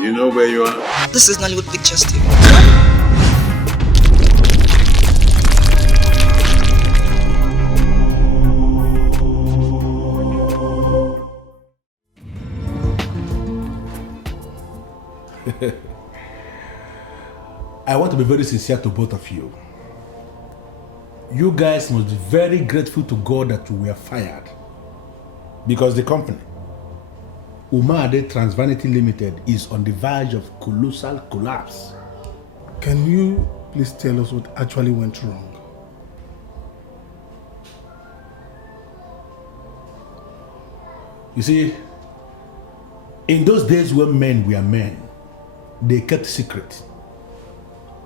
You know where you are? This is Nollywoodpicturestv. I want to be very sincere to both of you. You guys must be very grateful to God that you were fired. Because the company, Transvan Limited, is on the verge of colossal collapse. Can you please tell us what actually went wrong? You see, in those days when men were men, they kept secret.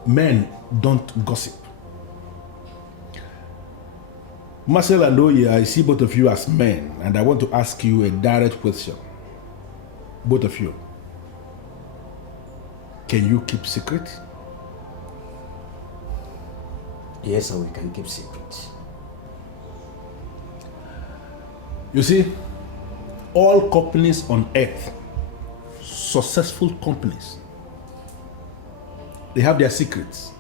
Men don't gossip. Marcel and Oye, I see both of you as men, and I want to ask you a direct question. Both of you. Can you keep secret? Yes, sir, we can keep secret. You see, all companies on earth, successful companies, they have their secrets,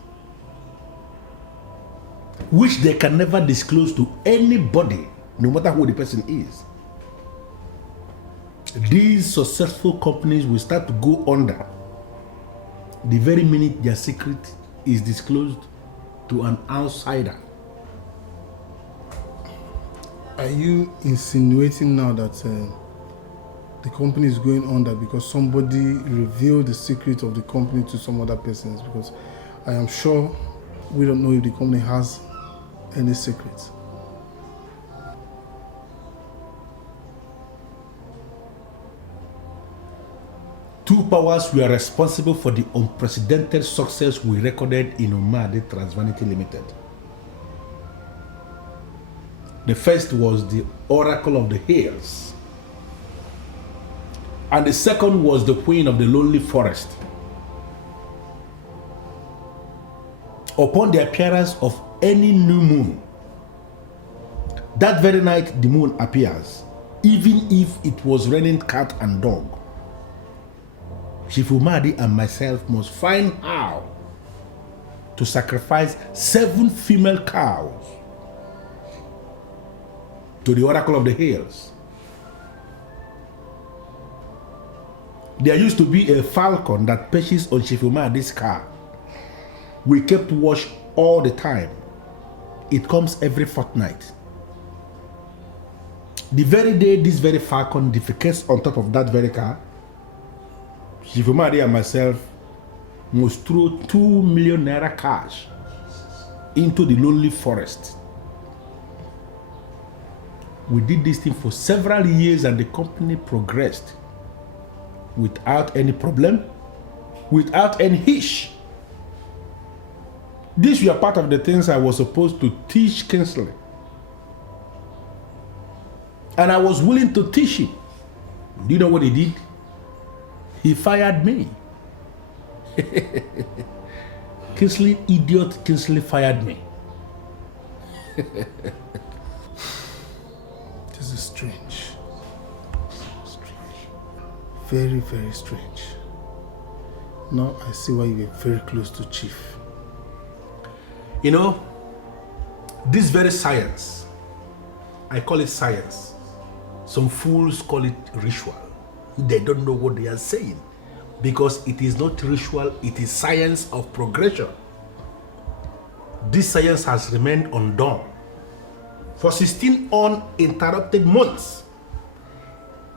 which they can never disclose to anybody, no matter who the person is. These successful companies will start to go under the very minute their secret is disclosed to an outsider. Are you insinuating now that the company is going under because somebody revealed the secret of the company to some other persons? Because I am sure we don't know if the company has any secrets. Two powers were responsible for the unprecedented success we recorded in Transvan Limited. The first was the Oracle of the Hills, and the second was the Queen of the Lonely Forest. Upon the appearance of any new moon, that very night the moon appears, even if it was raining cat and dog. Chief Umadi and myself must find how to sacrifice 7 female cows to the Oracle of the Hills. There used to be a falcon that perches on Chief Umadi's car. We kept watch all the time. It comes every fortnight. The very day this very falcon defecates on top of that very car, Chief Umadi and myself must throw 2 million naira cash into the lonely forest. We did this thing for several years and the company progressed without any problem, without any hitch. These were part of the things I was supposed to teach Kinsley. And I was willing to teach him. Do you know what he did? He fired me. Kingsley, idiot, Kingsley fired me. This is strange. Very, very strange. Now I see why you were very close to Chief. You know, this very science, I call it science. Some fools call it ritual. They don't know what they are saying because it is not ritual, it is science of progression. This science has remained undone for 16 uninterrupted months.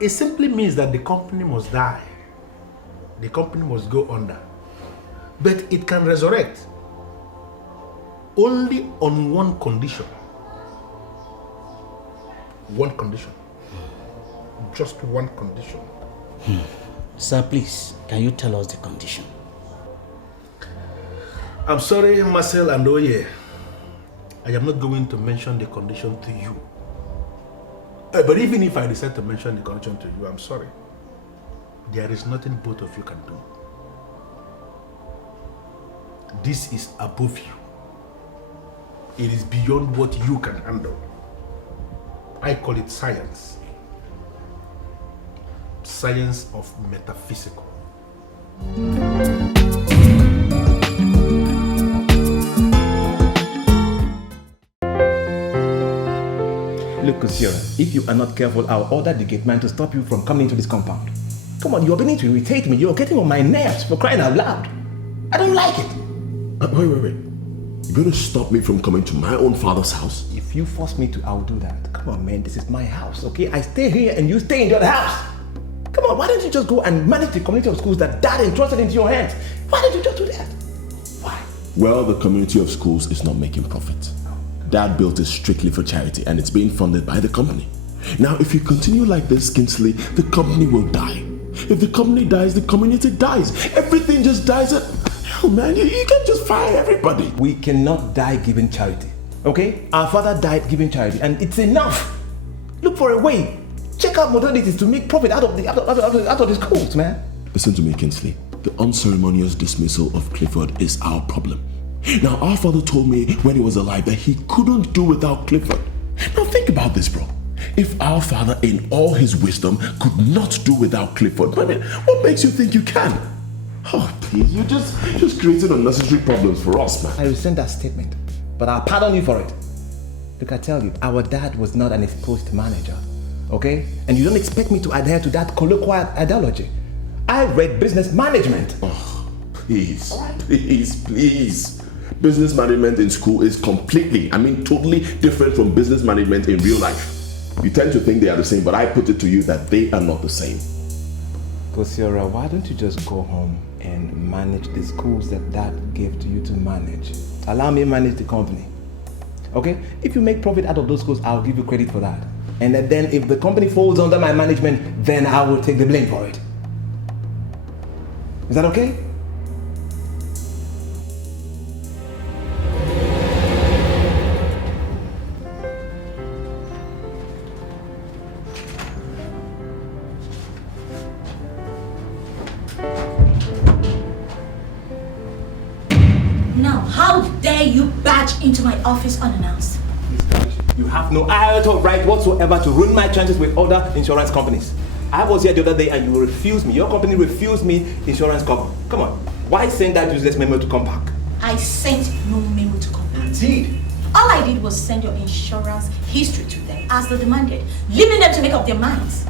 It simply means that the company must die. The company must go under. But it can resurrect only on one condition. One condition. Just one condition. Sir, please, can you tell us the condition? I'm sorry, Marcel and Oye. I am not going to mention the condition to you. But even if I decide to mention the condition to you, I'm sorry. There is nothing both of you can do. This is above you. It is beyond what you can handle. I call it science. Science of metaphysical. Sierra, if you are not careful, I'll order the gate man to stop you from coming into this compound. Come on, you're beginning to irritate me. You're getting on my nerves for crying out loud. I don't like it. Wait. You're going to stop me from coming to my own father's house? If you force me to, I'll do that. Come on, man, this is my house, okay? I stay here and you stay in your house. Come on, why don't you just go and manage the community of schools that Dad entrusted into your hands? Why don't you just do that? Why? Well, the community of schools is not making profit. Dad built it strictly for charity and it's being funded by the company. Now, if you continue like this, Kinsley, the company will die. If the company dies, the community dies. Everything just dies. Hell, man, you can't just fire everybody. We cannot die giving charity, okay? Our father died giving charity and it's enough. Look for a way. Check out modalities to make profit out of the schools, man. Listen to me, Kinsley. The unceremonious dismissal of Clifford is our problem. Now, our father told me when he was alive that he couldn't do without Clifford. Now, think about this, bro. If our father, in all his wisdom, could not do without Clifford, I mean, what makes you think you can? Oh, please, you just created unnecessary problems for us, man. I resent that statement, but I'll pardon you for it. Look, I tell you, our dad was not an exposed manager, okay? And you don't expect me to adhere to that colloquial ideology. I read business management. Oh, please. Business management in school is completely, totally different from business management in real life. You tend to think they are the same, but I put it to you that they are not the same. Kosiora, why don't you just go home and manage the schools that Dad gave to you to manage? Allow me to manage the company. Okay? If you make profit out of those schools, I'll give you credit for that. And then if the company falls under my management, then I will take the blame for it. Is that okay? Now, how dare you barge into my office unannounced? You have no iota of right whatsoever to ruin my chances with other insurance companies. I was here the other day and you refused me. Your company refused me insurance cover. Come on. Why send that useless memo to come back? I sent no memo to come back. Indeed. All I did was send your insurance history to them as they demanded, leaving them to make up their minds.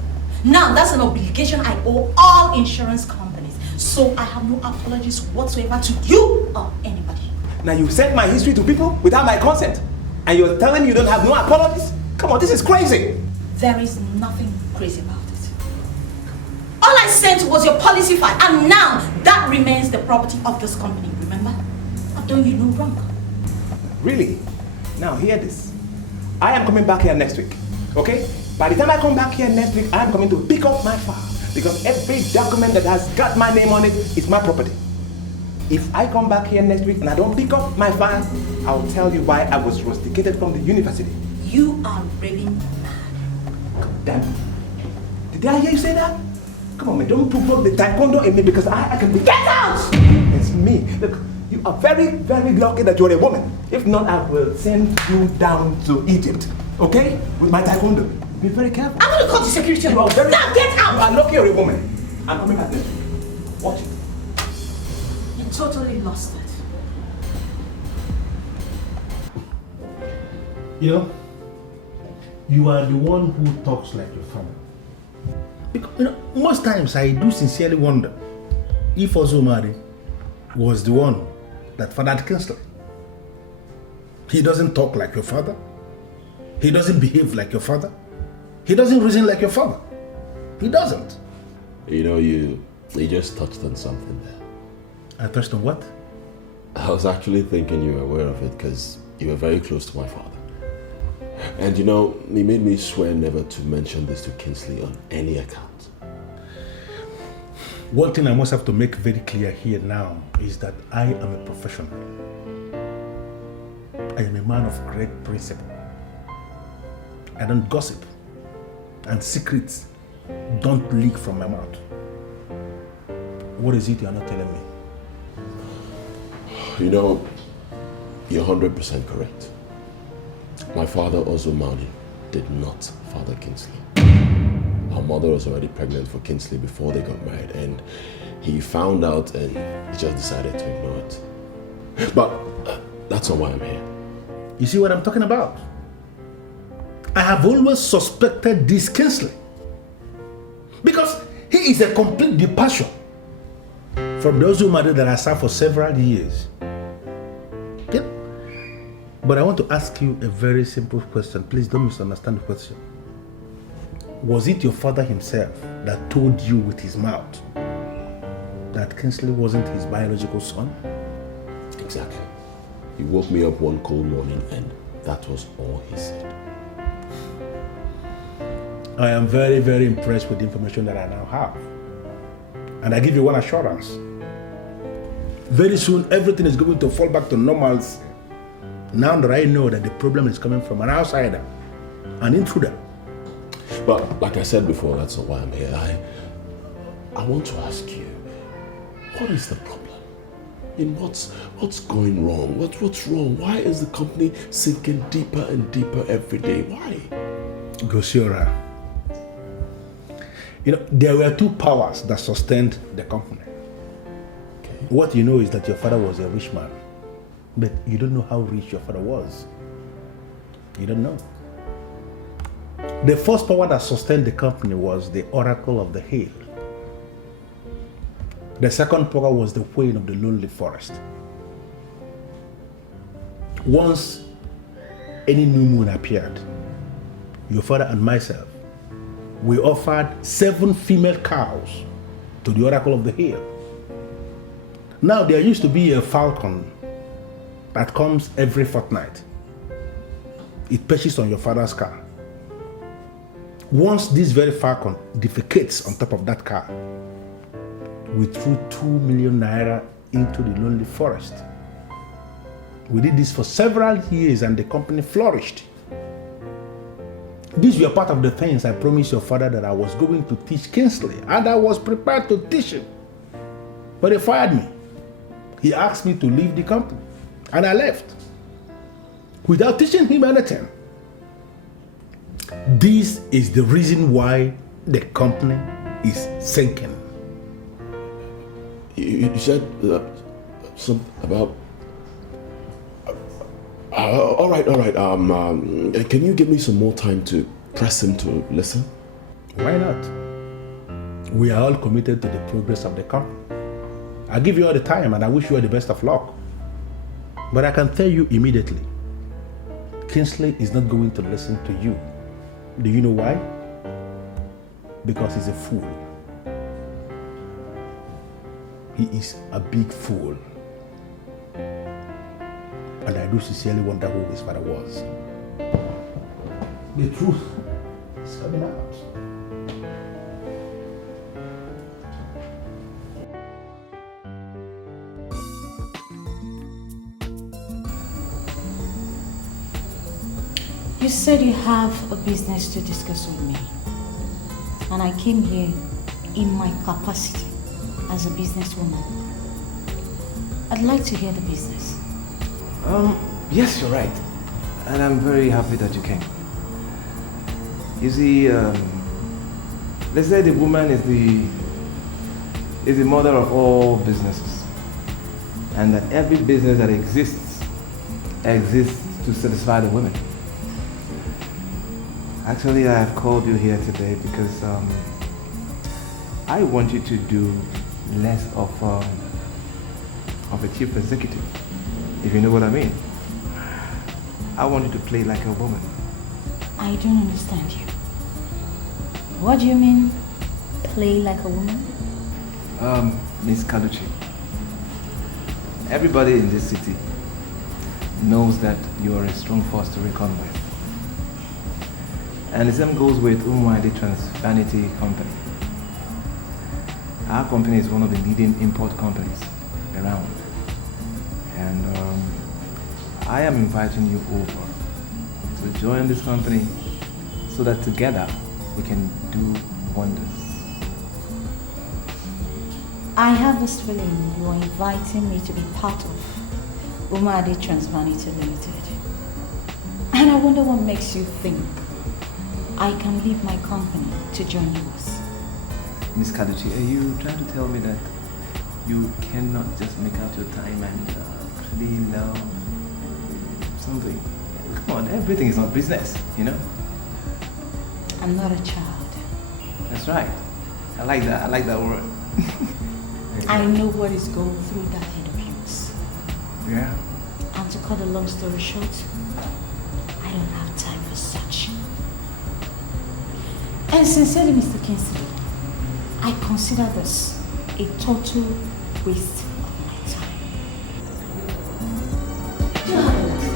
Now, that's an obligation I owe all insurance companies. So I have no apologies whatsoever to you or anybody. Now you sent my history to people without my consent. And you're telling me you don't have no apologies? Come on, this is crazy. There is nothing crazy about it. All I sent was your policy file, and now that remains the property of this company, remember? I've done you no wrong. Really? Now hear this. I am coming back here next week, okay? By the time I come back here next week, I am coming to pick up my file because every document that has got my name on it is my property. If I come back here next week and I don't pick up my file, I'll tell you why I was rusticated from the university. You are raving mad. Damn. Did I hear you say that? Come on, man, don't provoke the taekwondo in me because I can be. Get out! It's me. Look, you are very, very lucky that you're a woman. If not, I will send you down to Egypt, okay? With my taekwondo. Be very careful. I'm going to call the security. You are very. Now get out! You are lucky you're a woman. I'm coming back next week. Watch it. You totally lost it. You know, you are the one who talks like your father. Because, most times I do sincerely wonder if Ozumari was the one that fathered Kingsley. He doesn't talk like your father. He doesn't behave like your father. He doesn't reason like your father. He doesn't. You just touched on something there. I touched on what? I was actually thinking you were aware of it because you were very close to my father. And he made me swear never to mention this to Kinsley on any account. One thing I must have to make very clear here now is that I am a professional. I am a man of great principle. I don't gossip. And secrets don't leak from my mouth. What is it you are not telling me? You're 100% correct. My father, Ozumari, did not father Kinsley. Our mother was already pregnant for Kinsley before they got married, and he found out and he just decided to ignore it. But that's not why I'm here. You see what I'm talking about? I have always suspected this Kinsley. Because he is a complete departure from those who matter that I served for several years. Yep. But I want to ask you a very simple question. Please don't misunderstand the question. Was it your father himself that told you with his mouth that Kingsley wasn't his biological son? Exactly. He woke me up one cold morning and that was all he said. I am very, very impressed with the information that I now have. And I give you one assurance. Very soon, everything is going to fall back to normalcy. Now that I know that the problem is coming from an outsider, an intruder. But like I said before, that's not why I'm here. I want to ask you, what is the problem? What's going wrong? What's wrong? Why is the company sinking deeper and deeper every day? Why? Gosiora, there were two powers that sustained the company. Okay. What you know is that your father was a rich man, but you don't know how rich your father was. You don't know. The first power that sustained the company was the Oracle of the Hill. The second power was the Queen of the Lonely Forest. Once any new moon appeared, your father and myself, we offered 7 female cows to the Oracle of the Hill. Now there used to be a falcon that comes every fortnight. It perches on your father's car. Once this very falcon defecates on top of that car, we threw 2 million naira into the lonely forest. We did this for several years and the company flourished. These were part of the things I promised your father that I was going to teach Kingsley, and I was prepared to teach him. But he fired me. He asked me to leave the company, and I left without teaching him anything. This is the reason why the company is sinking. You said something about... all right. Can you give me some more time to press him to listen? Why not? We are all committed to the progress of the company. I give you all the time and I wish you all the best of luck. But I can tell you immediately, Kingsley is not going to listen to you. Do you know why? Because he's a fool. He is a big fool. And I do sincerely wonder who his father was. The truth is coming out. You said you have a business to discuss with me. And I came here in my capacity as a businesswoman. I'd like to hear the business. Yes, you're right. And I'm very happy that you came. You see, let's say the woman is the mother of all businesses. And that every business that exists to satisfy the women. Actually, I have called you here today because I want you to do less of a chief executive, if you know what I mean. I want you to play like a woman. I don't understand you. What do you mean, play like a woman? Miss Kaduchi, everybody in this city knows that you are a strong force to reckon with. And the same goes with Unholy Transvan company. Our company is one of the leading import companies around. And I am inviting you over to join this company so that together we can do wonders. I have this feeling you are inviting me to be part of Unholy Transvan Limited. And I wonder what makes you think I can leave my company to join yours. Miss Kaduchi, are you trying to tell me that you cannot just make out your time and play love, something? Come on, everything is not business, you know? I'm not a child. That's right. I like that. I like that word. I know what is going through that head of yours. Yeah. And to cut a long story short, I don't have time for such. And sincerely, Mr. Kingsley, I consider this a total waste of my time. Do have a nice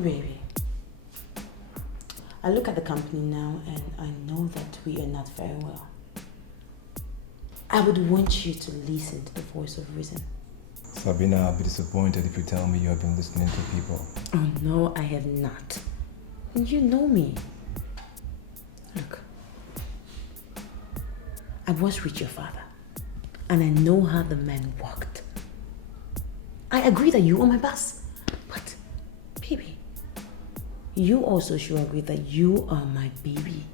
Baby, I look at the company now and I know that we are not very well. I would want you to listen to the voice of reason. Sabina, I'll be disappointed if you tell me you have been listening to people. Oh no, I have not. And you know me. Look, I was with your father and I know how the man worked. I agree that you are my boss, but baby, you also should agree that you are my baby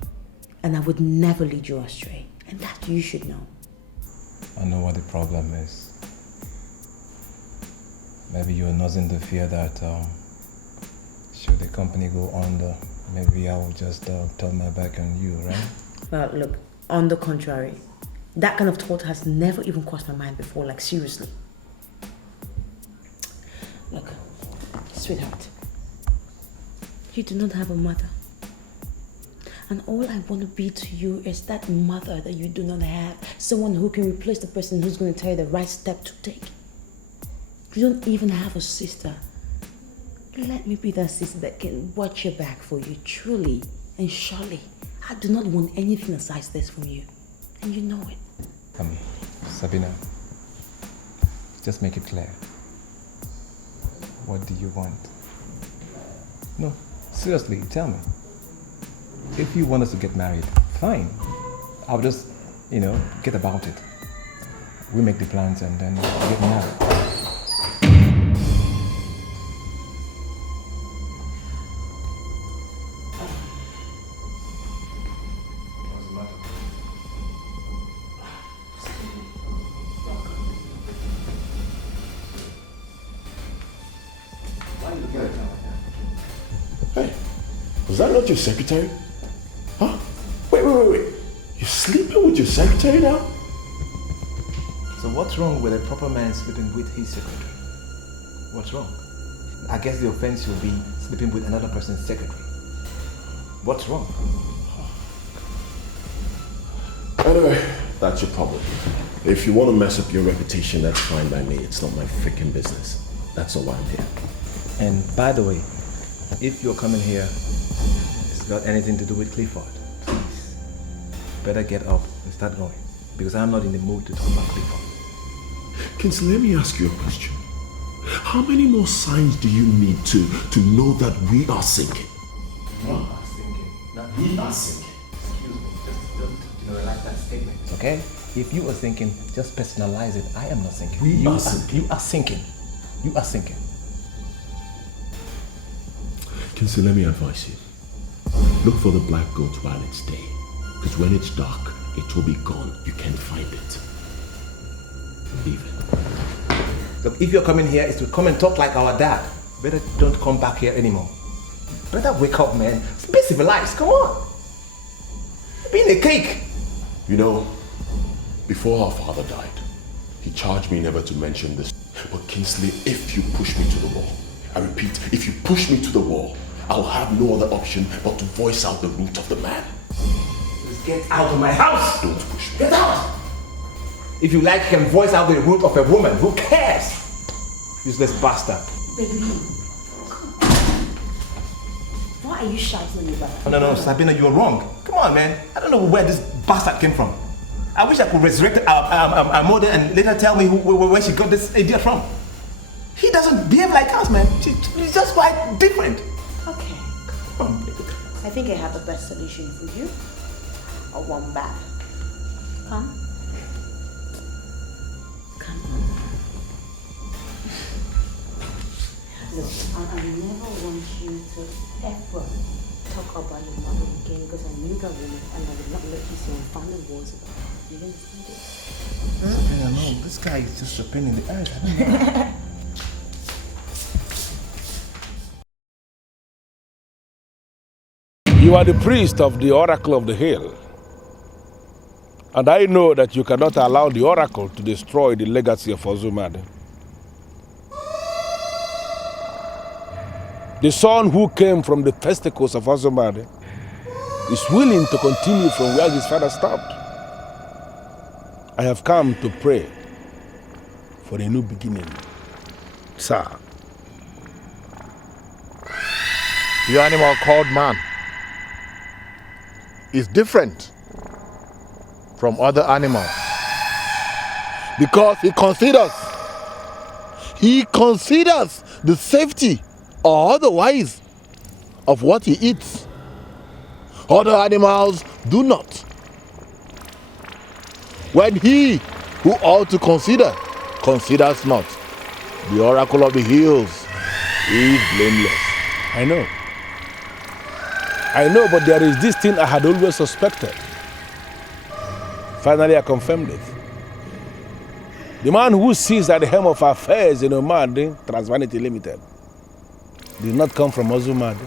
and I would never lead you astray, and that you should know. I know what the problem is. Maybe you're nursing the fear that should the company go under, maybe I will just turn my back on you, right? Well, look, on the contrary, that kind of thought has never even crossed my mind before, like seriously. Look, sweetheart, you do not have a mother. And all I want to be to you is that mother that you do not have. Someone who can replace the person who's going to tell you the right step to take. You don't even have a sister. Let me be that sister that can watch your back for you, truly and surely. I do not want anything aside this from you. And you know it. Sabina, just make it clear. What do you want? No, seriously, tell me. If you want us to get married, fine. I'll just, get about it. We make the plans and then get married. What's the matter? Why are you looking at me like that? Hey, was that not your secretary? Huh? Wait. You're sleeping with your secretary now? So what's wrong with a proper man sleeping with his secretary? What's wrong? I guess the offense will be sleeping with another person's secretary. What's wrong? Anyway, that's your problem. If you want to mess up your reputation, that's fine by me. It's not my freaking business. That's all I'm here. And by the way, if you're coming here, it's got anything to do with Clifford, please, better get up and start going. Because I'm not in the mood to talk about Clifford. Kinsley, let me ask you a question. How many more signs do you need to know that we are sinking? We are sinking. Not we are sinking. Excuse me, just don't generalize that statement, okay? If you are sinking, just personalize it. I am not sinking. You are sinking. You are sinking. Kinsley, let me advise you. Look for the black goat while it's day. Because when it's dark, it will be gone. You can't find it. Leave it. Look, if you're coming here, it's to come and talk like our dad. Better don't come back here anymore. Better wake up, man. Be civilized. Come on. Be in a cake. You know, before our father died, he charged me never to mention this. But Kingsley, if you push me to the wall, I repeat, if you push me to the wall, I'll have no other option but to voice out the root of the man. Just get out of my house. Don't push me. Get out. If you like, you can voice out the root of a woman. Who cares? Useless bastard. Baby, why are you shouting at me about that? No, Sabina, you're wrong. Come on, man. I don't know where this bastard came from. I wish I could resurrect our mother and later tell me where she got this idiot from. He doesn't behave like us, man. He's just quite different. Okay. Come on, baby. I think I have the best solution for you. A one bath. Come. Come on. Look, I never want you to ever talk about your mother again because I knew that woman and I would not let you say unfounded words about her. You understand it? Sabina, no, this guy is just a pain in the ass. I don't know. You are the priest of the Oracle of the Hill. And I know that you cannot allow the Oracle to destroy the legacy of Ozumade. The son who came from the testicles of Ozumade is willing to continue from where his father stopped. I have come to pray for a new beginning, sir. The animal called man is different from other animals because he considers the safety or otherwise of what he eats. Other animals do not. When he who ought to consider considers not, the Oracle of the Hills is blameless. I know, but there is this thing I had always suspected. Finally, I confirmed it. The man who sees at the helm of affairs in Omade, Transvan Limited, did not come from Ozumade.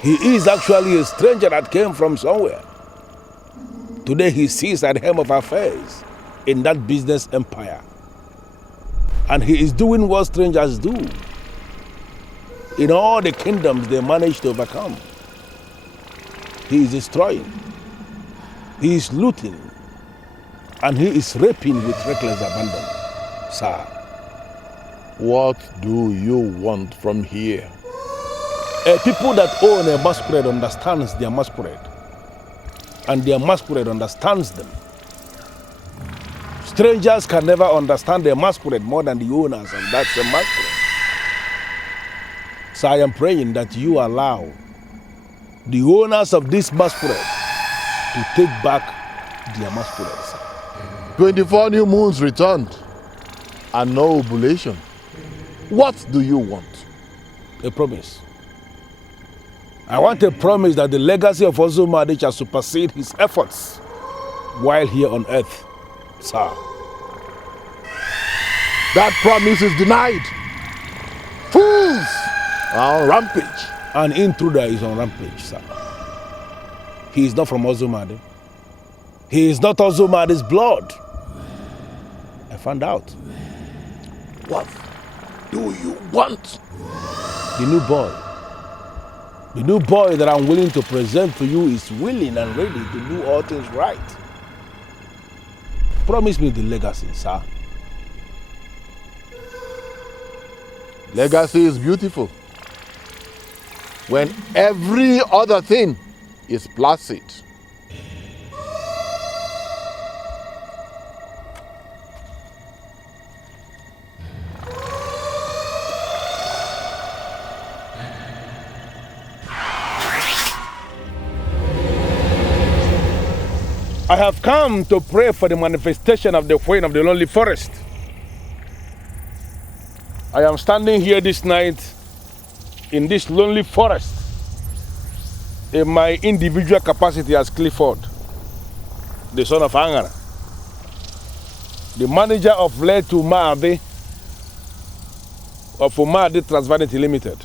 He is actually a stranger that came from somewhere. Today he sees at the helm of affairs in that business empire. And he is doing what strangers do. In all the kingdoms they manage to overcome. He is destroying. He is looting. And he is raping with reckless abandon. Sir. What do you want from here? A people that own a masquerade understands their masquerade. And their masquerade understands them. Strangers can never understand their masquerade more than the owners of that same masquerade. So I am praying that you allow the owners of this masquerade to take back their masquerades. 24 new moons returned and no ovulation. What do you want? A promise. I want a promise that the legacy of Ozumade shall supersede his efforts while here on earth, sir. That promise is denied. Fools are on rampage. An intruder is on rampage, sir. He is not from Ozumade. He is not Ozumade's blood. I found out. What do you want? The new boy. The new boy that I'm willing to present to you is willing and ready to do all things right. Promise me the legacy, sir. Legacy is beautiful when every other thing is placid. I have come to pray for the manifestation of the Queen of the Lonely Forest. I am standing here this night in this lonely forest in my individual capacity as Clifford, the son of Angara, the manager of Umade of Umade Transvan Limited.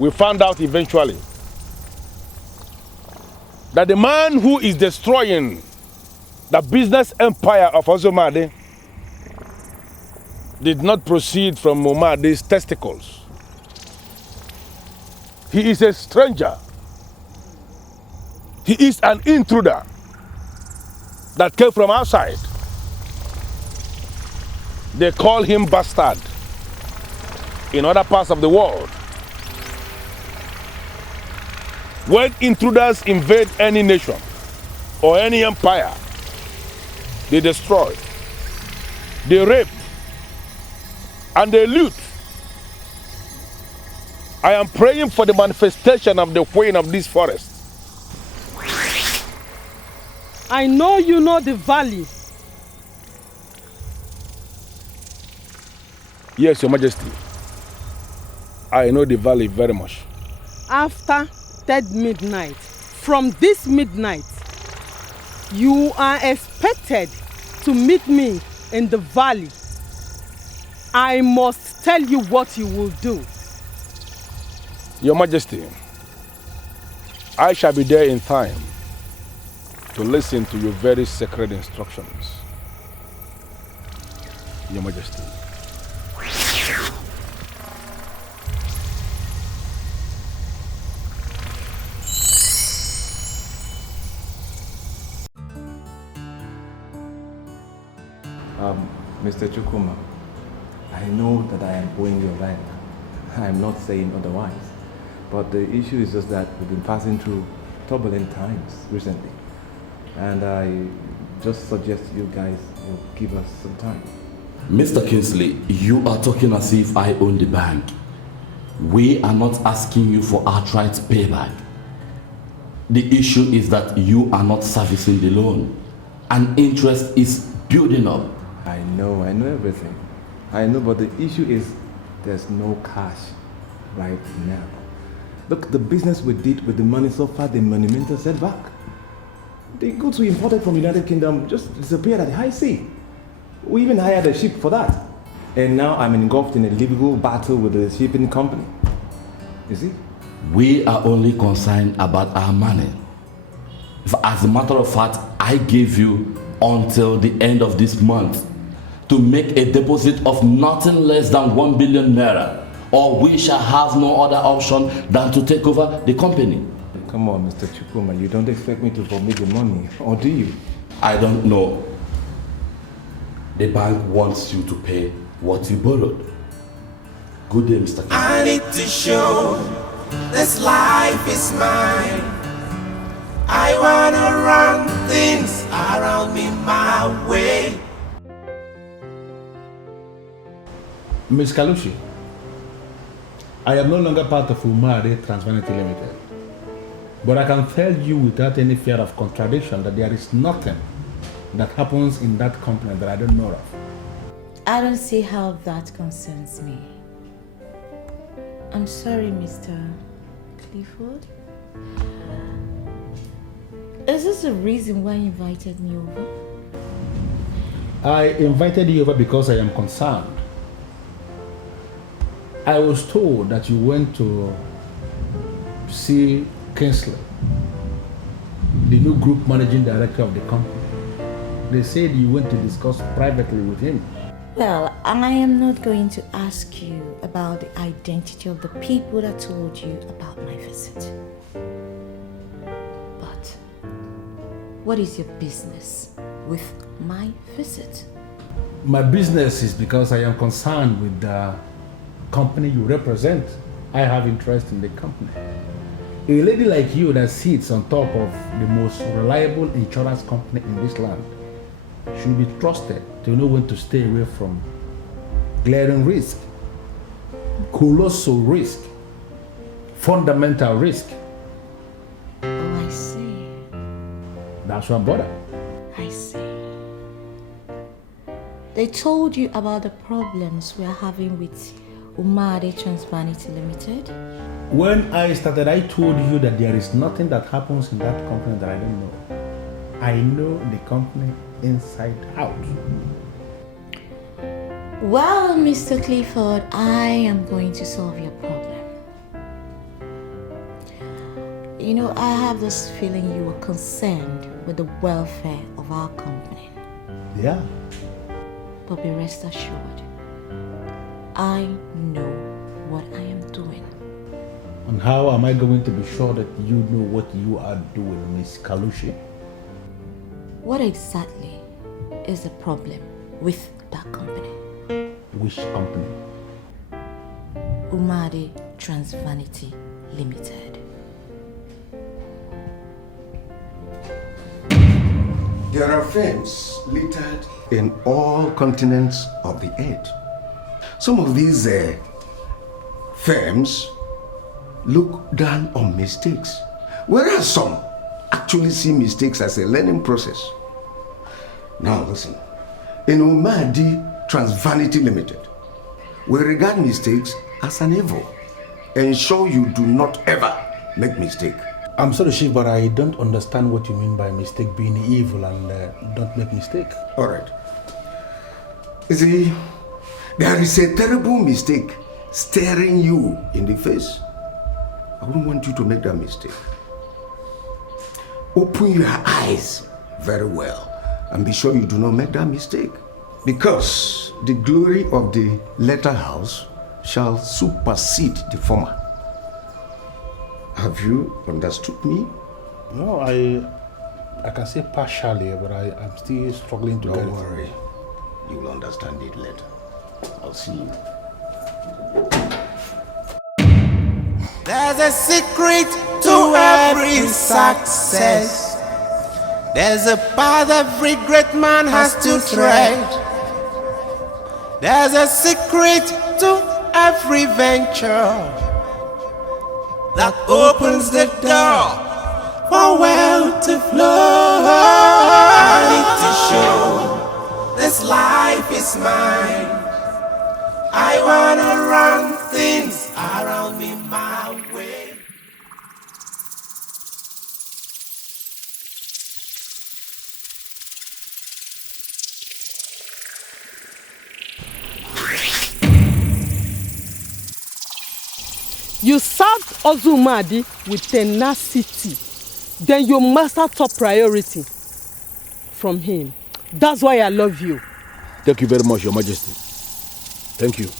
We found out eventually that the man who is destroying the business empire of Ozumade did not proceed from Umade's testicles. He is a stranger. He is an intruder that came from outside. They call him bastard in other parts of the world. When intruders invade any nation or any empire, they destroy, they rape, and they loot. I am praying for the manifestation of the queen of this forest. I know you know the valley. Yes, Your Majesty. I know the valley very much. after 3rd midnight, from this midnight, you are expected to meet me in the valley. I must tell you what you will do. Your Majesty, I shall be there in time to listen to your very sacred instructions. Your Majesty. Mr. Chukwuma, I know that I am owing you rent. I am not saying otherwise. But the issue is just that we've been passing through turbulent times recently. And I just suggest you guys will give us some time. Mr. Kinsley, you are talking as if I own the bank. We are not asking you for outright payback. The issue is that you are not servicing the loan, and interest is building up. I know everything. I know, but the issue is there's no cash right now. Look, the business we did with the money so far, the monumental setback. The goods we imported from the United Kingdom just disappeared at the high sea. We even hired a ship for that. And now I'm engulfed in a legal battle with the shipping company. You see? We are only concerned about our money. As a matter of fact, I gave you until the end of this month to make a deposit of nothing less than 1 billion naira, or we shall have no other option than to take over the company. Come on, Mr. Chukwuma, you don't expect me to vomit the money, or do you? I don't know. The bank wants you to pay what you borrowed. Good day, Mr. Kinsley. I need to show this life is mine. I wanna run things around me my way. Ms. Kalushi, I am no longer part of Transvan Limited. But I can tell you without any fear of contradiction that there is nothing that happens in that company that I don't know of. I don't see how that concerns me. I'm sorry, Mr. Clifford. Is this the reason why you invited me over? I invited you over because I am concerned. I was told that you went to see Kingsley, the new group managing director of the company. They said you went to discuss privately with him. Well, I am not going to ask you about the identity of the people that told you about my visit. But what is your business with my visit? My business is because I am concerned with the company you represent. I have interest in the company. A lady like you that sits on top of the most reliable insurance company in this land should be trusted to know when to stay away from glaring risk, colossal risk, fundamental risk. Oh, I see. That's what bother. I see. They told you about the problems we are having with Transvan Limited? When I started, I told you that there is nothing that happens in that company that I don't know. I know the company inside out. Well, Mr. Clifford, I am going to solve your problem. You know, I have this feeling you are concerned with the welfare of our company. Yeah. But be rest assured, I know what I am doing. And how am I going to be sure that you know what you are doing, Miss Kalushi? What exactly is the problem with that company? Which company? Transvan Limited. There are firms littered in all continents of the earth. Some of these firms look down on mistakes, whereas some actually see mistakes as a learning process. Now listen, in Transvan Limited, we regard mistakes as an evil, ensure you do not ever make mistake. I'm sorry, Chief, but I don't understand what you mean by mistake being evil and don't make mistake. All right. You see, there is a terrible mistake staring you in the face. I wouldn't want you to make that mistake. Open your eyes very well and be sure you do not make that mistake. Because the glory of the latter house shall supersede the former. Have you understood me? No, I can say partially, but I'm still struggling to get it. Don't worry. You will understand it later. I'll see you. There's a secret to every success. There's a path every great man has to tread. There's a secret to every venture that opens the door for wealth to flow. I need to show this life is mine. I wanna run things around me my way. You served Ozumadi with tenacity. Then you master top priority from him. That's why I love you. Thank you very much, Your Majesty. Thank you.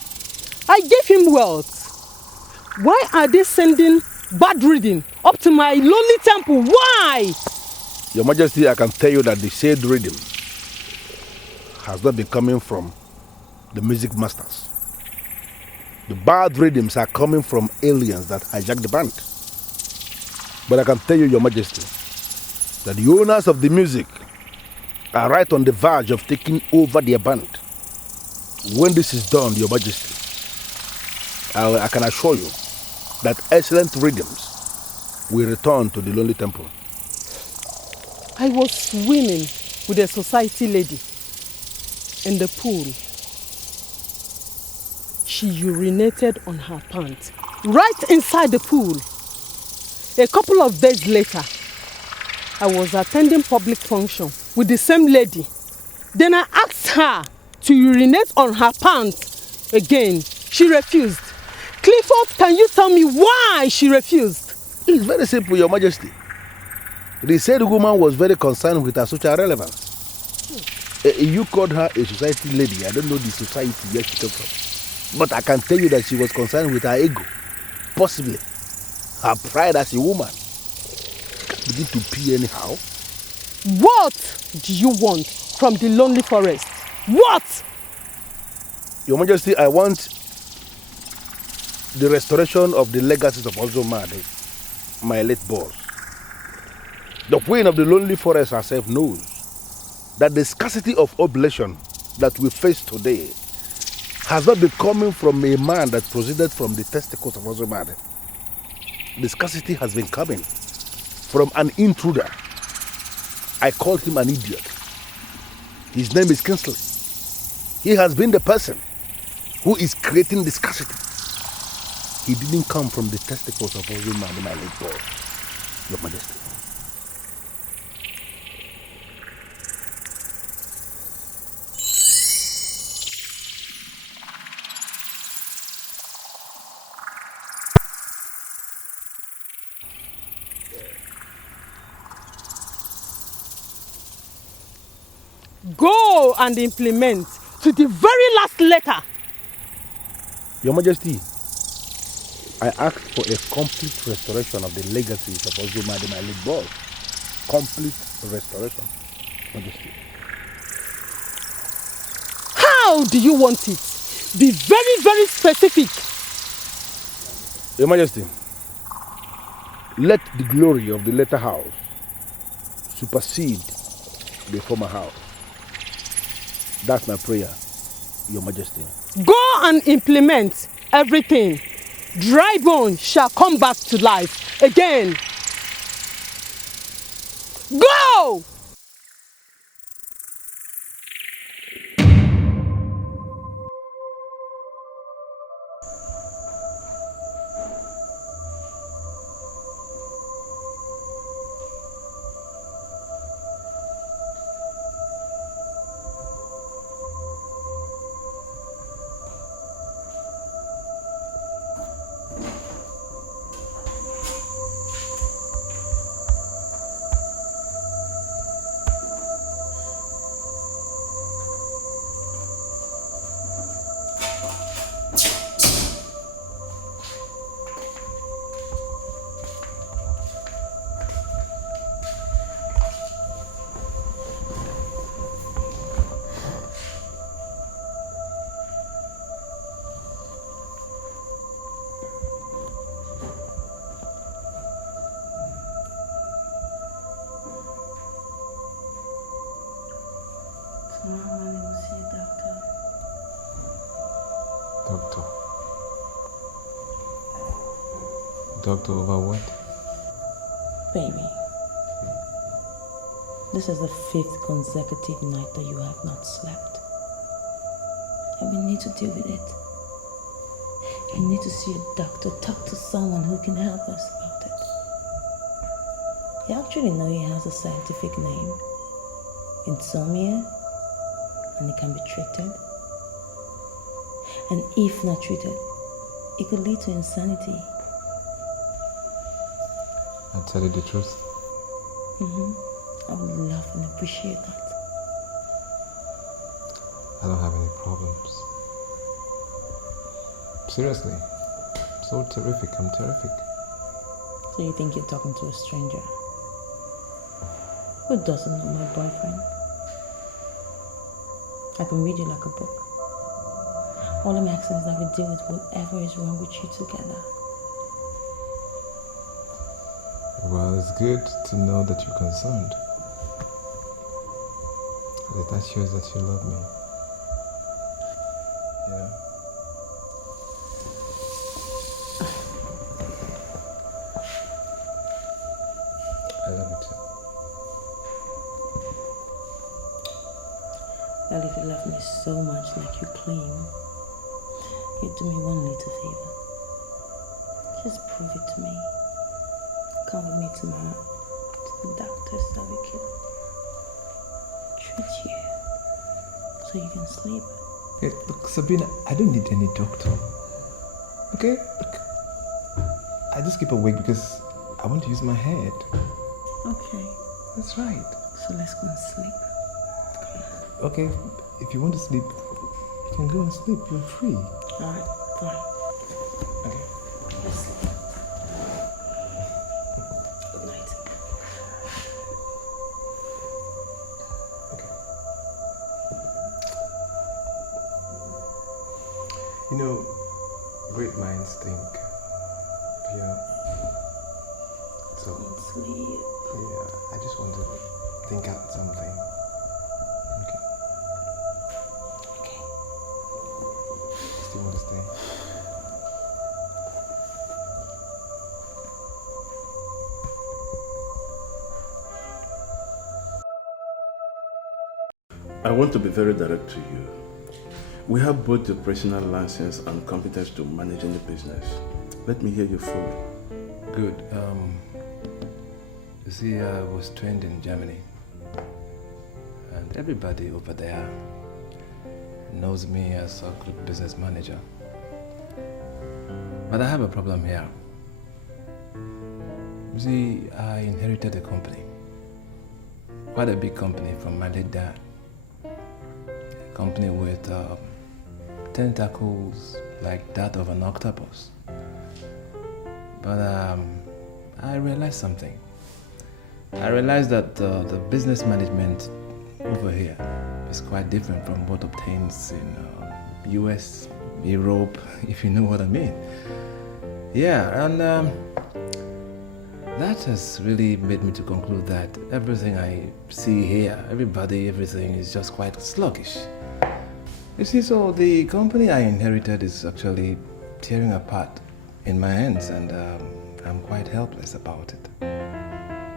I gave him wealth. Why are they sending bad reading up to my lonely temple? Why? Your Majesty, I can tell you that the said rhythm has not been coming from the music masters. The bad rhythms are coming from aliens that hijack the band. But I can tell you, Your Majesty, that the owners of the music are right on the verge of taking over their band. When this is done, Your Majesty, I can assure you that excellent rhythms will return to the Lonely Temple. I was swimming with a society lady in the pool. She urinated on her pants right inside the pool. A couple of days later, I was attending public function with the same lady. Then I asked her to urinate on her pants again. She refused. Clifford, can you tell me why she refused? It's very simple, Your Majesty. The said woman was very concerned with her social relevance. You called her a society lady. I don't know the society where she came from. But I can tell you that she was concerned with her ego. Possibly. Her pride as a woman. Can't begin to pee anyhow. What do you want from the lonely forest? What? Your Majesty, I want the restoration of the legacies of Ozumadi, my late boss. The queen of the lonely forest herself knows that the scarcity of oblation that we face today has not been coming from a man that proceeded from the testicles of Ozumadi. The scarcity has been coming from an intruder. I call him an idiot. His name is Kinsley. He has been the person who is creating the scarcity. He didn't come from the testicles of Ozumadi, my late boss, Your Majesty. Go and implement to the very last letter. Your Majesty, I ask for a complete restoration of the legacies of Ozumadi, my late boss. Complete restoration, Majesty. How do you want it? Be very, very specific. Your Majesty, let the glory of the latter house supersede the former house. That's my prayer, Your Majesty. Go and implement everything. Dry bones shall come back to life again. Go! Doctor. Doctor over what? Baby, this is the 5th consecutive night that you have not slept. And we need to deal with it. You need to see a doctor, talk to someone who can help us about it. You actually know it has a scientific name. Insomnia, and it can be treated. And if not treated, it could lead to insanity. I'll tell you the truth. I would love and appreciate that. I don't have any problems. Seriously. So terrific. I'm terrific. So you think you're talking to a stranger? Who doesn't know my boyfriend? I can read you like a book. All I'm asking is that we deal with whatever is wrong with you together. Well, it's good to know that you're concerned. That shows that you love me. Yeah. I love you too. Well, if you love me so much like you claim, you do me one little favor. Just prove it to me. Come with me tomorrow to the doctor so we can treat you so you can sleep. Hey, look, Sabina, I don't need any doctor. Okay? Look, I just keep awake because I want to use my head. Okay. That's right. So let's go and sleep. Okay, if you want to sleep, you can go and sleep. You're free. Alright, fine. Okay. Let's sleep. Good night. Okay. You know, great minds think. Yeah. So, Sleep. yeah, I just want to think out something. Okay. Okay. Still want to stay? I want to be very direct to you. We have both the operational license and competence to managing the business. Let me hear you fully. Good. You see, I was trained in Germany. And everybody over there knows me as a good business manager. But I have a problem here. You see, I inherited a company. Quite a big company from my late dad. A company with tentacles like that of an octopus. But I realized something. I realized that the business management over here is quite different from what obtains in US, Europe, if you know what I mean. Yeah, and that has really made me to conclude that everything I see here, everything is just quite sluggish. You see, so the company I inherited is actually tearing apart in my hands, and I'm quite helpless about it.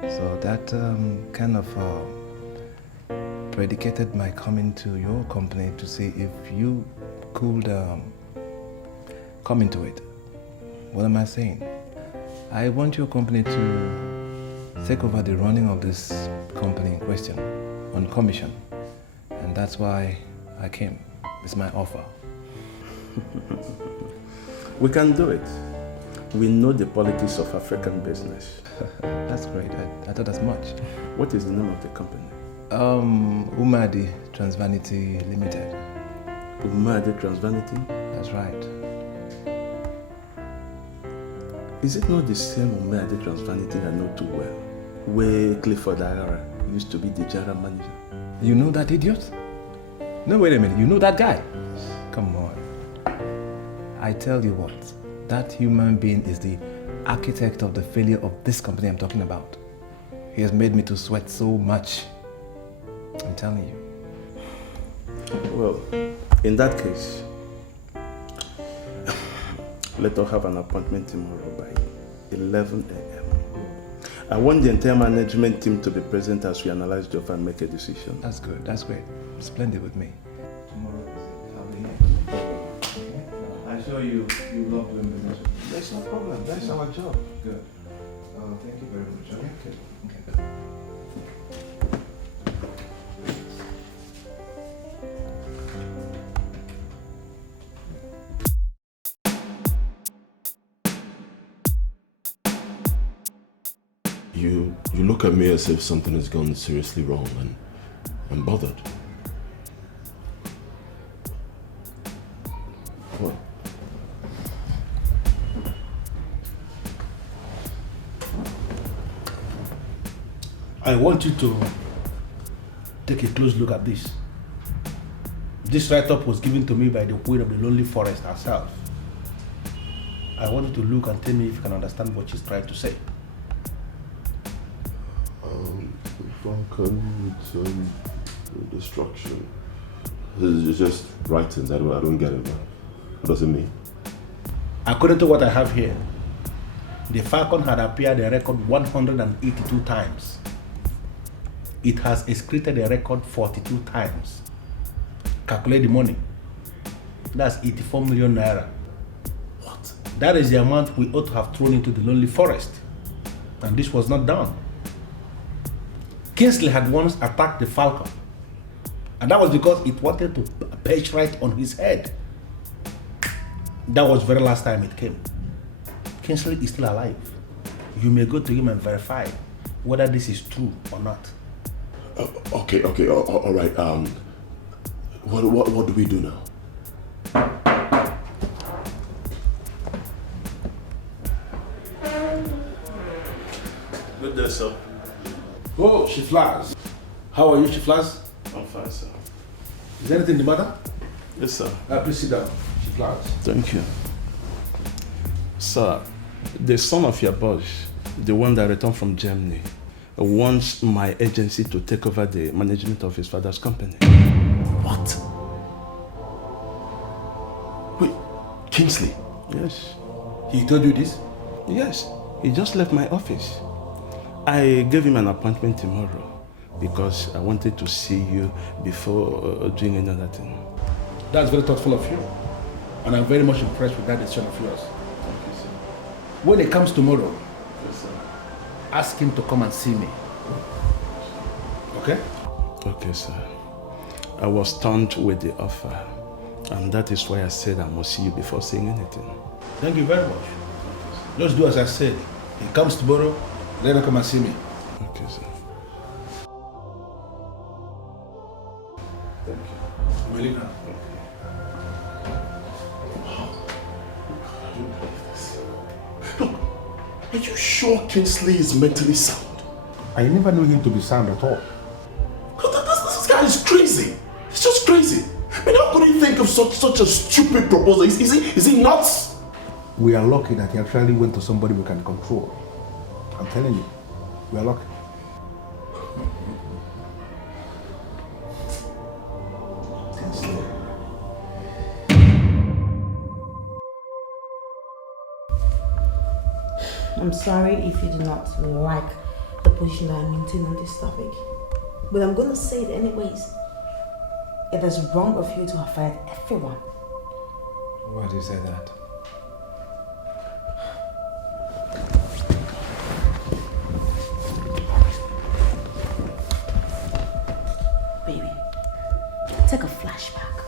So that kind of predicated my coming to your company to see if you could come into it. What am I saying? I want your company to take over the running of this company in question on commission, and that's why I came. It's my offer. We can do it. We know the politics of African business. That's great. I thought as much. What is the name of the company? Umadi Transvanity Limited. Umadi Transvanity? That's right. Is it not the same Umadi Transvanity I know too well, where Clifford used to be the general manager? You know that idiot? No, wait a minute. You know that guy? Come on. I tell you what, that human being is the architect of the failure of this company I'm talking about. He has made me to sweat so much. I'm telling you. Well, in that case, Let us have an appointment tomorrow by 11 a.m. I want the entire management team to be present as we analyze the offer and make a decision. That's good. That's great. Splendid with me. Tomorrow, I'll be here. Okay? I'm sure you love doing business. That's no problem. That's our job. Good. Thank you very much. Okay. You look at me as if something has gone seriously wrong, and I'm bothered. What? I want you to take a close look at this. This write-up was given to me by the Queen of the Lonely Forest herself. I want you to look and tell me if you can understand what she's trying to say. Destruction. It's just writings. I don't get it, man. What does it mean? According to what I have here, the falcon had appeared a record 182 times. It has excreted a record 42 times. Calculate the money. That's 84 million naira. What? That is the amount we ought to have thrown into the lonely forest. And this was not done. Kingsley had once attacked the falcon. And that was because it wanted to perch right on his head. That was the very last time it came. Kingsley is still alive. You may go to him and verify whether this is true or not. Okay, all right. What do we do now? Good day, sir. Oh, Shiflaz. How are you, Shiflaz? I'm fine, sir. Is anything the matter? Yes, sir. Please sit down, Shiflaz. Thank you. Sir, the son of your boss, the one that returned from Germany, wants my agency to take over the management of his father's company. What? Wait, Kingsley? Yes. He told you this? Yes. He just left my office. I gave him an appointment tomorrow because I wanted to see you before doing another thing. That's very thoughtful of you. And I'm very much impressed with that decision of yours. Thank you, sir. When he comes tomorrow, Yes, sir. ask him to come and see me. Okay? Okay, sir. I was stunned with the offer, and that is why I said I must see you before saying anything. Thank you very much. Just do as I said. He comes tomorrow, let him come and see me. Okay, sir. Thank you. Will you now? Look, are you sure Kingsley is mentally sound? I never knew him to be sound at all. This guy is crazy. He's just crazy. I mean, how could he think of such a stupid proposal? Is he nuts? We are lucky that he actually went to somebody we can control. I'm telling you, we are lucky. I'm sorry if you do not like the position that I maintain on this topic, but I'm gonna say it anyways. It is wrong of you to have fired everyone. Why do you say that? Baby, take a flashback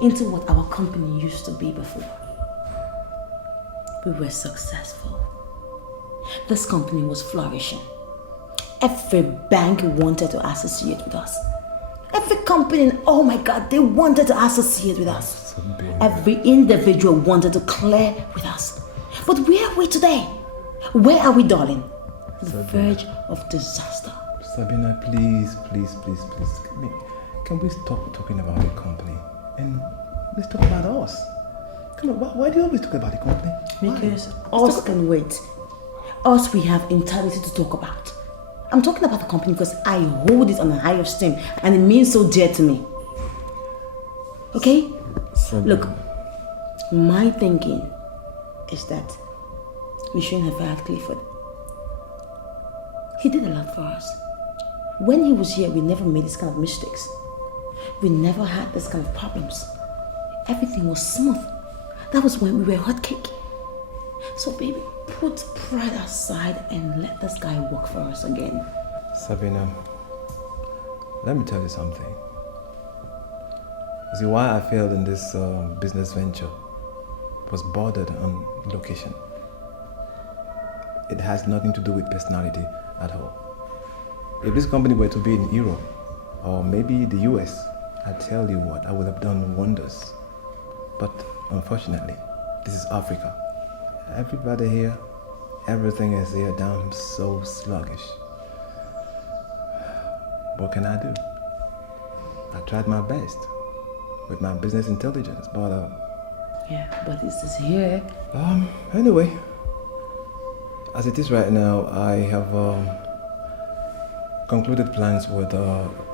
into what our company used to be before. We were successful. This company was flourishing. Every bank wanted to associate with us. Every company, oh my God, they wanted to associate with us. Every individual wanted to clear with us. But where are we today? Where are we, darling? The verge of disaster. Sabina, please. Can we stop talking about the company and let's talk about us? Come on, why do you always talk about the company? Because us can wait. Us, we have entirety to talk about. I'm talking about the company because I hold it on a high esteem and it means so dear to me. Okay? Look, my thinking is that we shouldn't have fired Clifford. He did a lot for us. When he was here, we never made this kind of mistakes. We never had this kind of problems. Everything was smooth. That was when we were hot cake. So baby, put pride aside and let this guy work for us again. Sabina, let me tell you something. You see, why I failed in this business venture was bordered on location. It has nothing to do with personality at all. If this company were to be in Europe or maybe the US, I tell you what, I would have done wonders. But unfortunately, this is Africa. Everybody here, everything is here damn so sluggish. What can I do? I tried my best with my business intelligence, but yeah, but this is here. Anyway, as it is right now, I have concluded plans with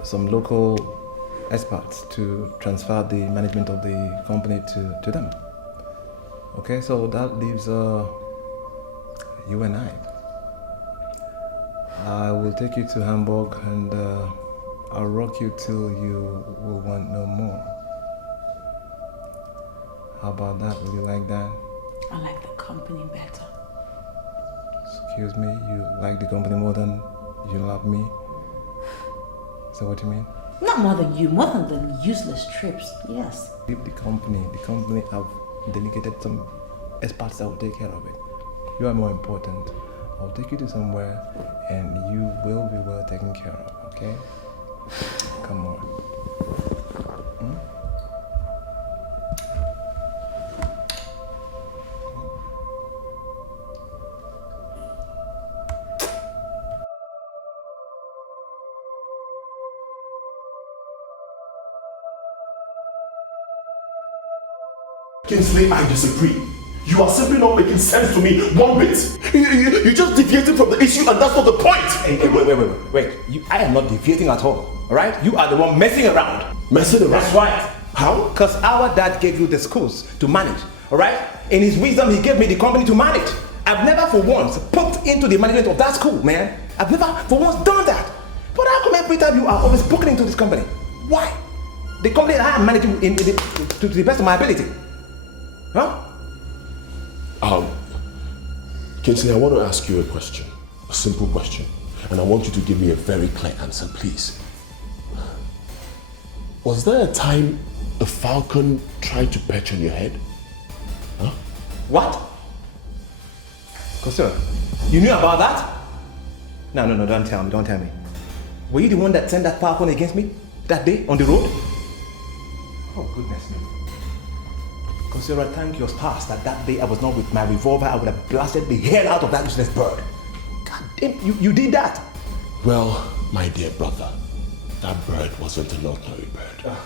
some local experts to transfer the management of the company to them. Okay, so that leaves you and I. I will take you to Hamburg and I'll rock you till you will want no more. How about that? Will you like that? I like the company better. Excuse me, you like the company more than you love me? Is that what you mean? Not more than you, more than the useless trips, yes. Leave the company I've delegated some experts that will take care of it. You are more important. I'll take you to somewhere and you will be well taken care of, okay? Come on. Kingsley, I disagree. You are simply not making sense to me one bit. You just deviated from the issue and that's not the point. Hey, wait. I am not deviating at all right? You are the one messing around. Messing around? That's right. How? Because our dad gave you the schools to manage, all right? In his wisdom, he gave me the company to manage. I've never for once put into the management of that school, man. I've never for once done that. But how come every time you are always booking into this company? Why? The company I am managing to the best of my ability. Huh? Kinsley, I want to ask you a question. A simple question. And I want you to give me a very clear answer, please. Was there a time a falcon tried to perch on your head? Huh? What? Kosura, you knew about that? No, don't tell me. Were you the one that sent that falcon against me that day on the road? Oh, goodness me. Kosura, thank your stars that day I was not with my revolver. I would have blasted the hell out of that useless bird. God damn, you did that. Well, my dear brother, that bird wasn't an ordinary bird.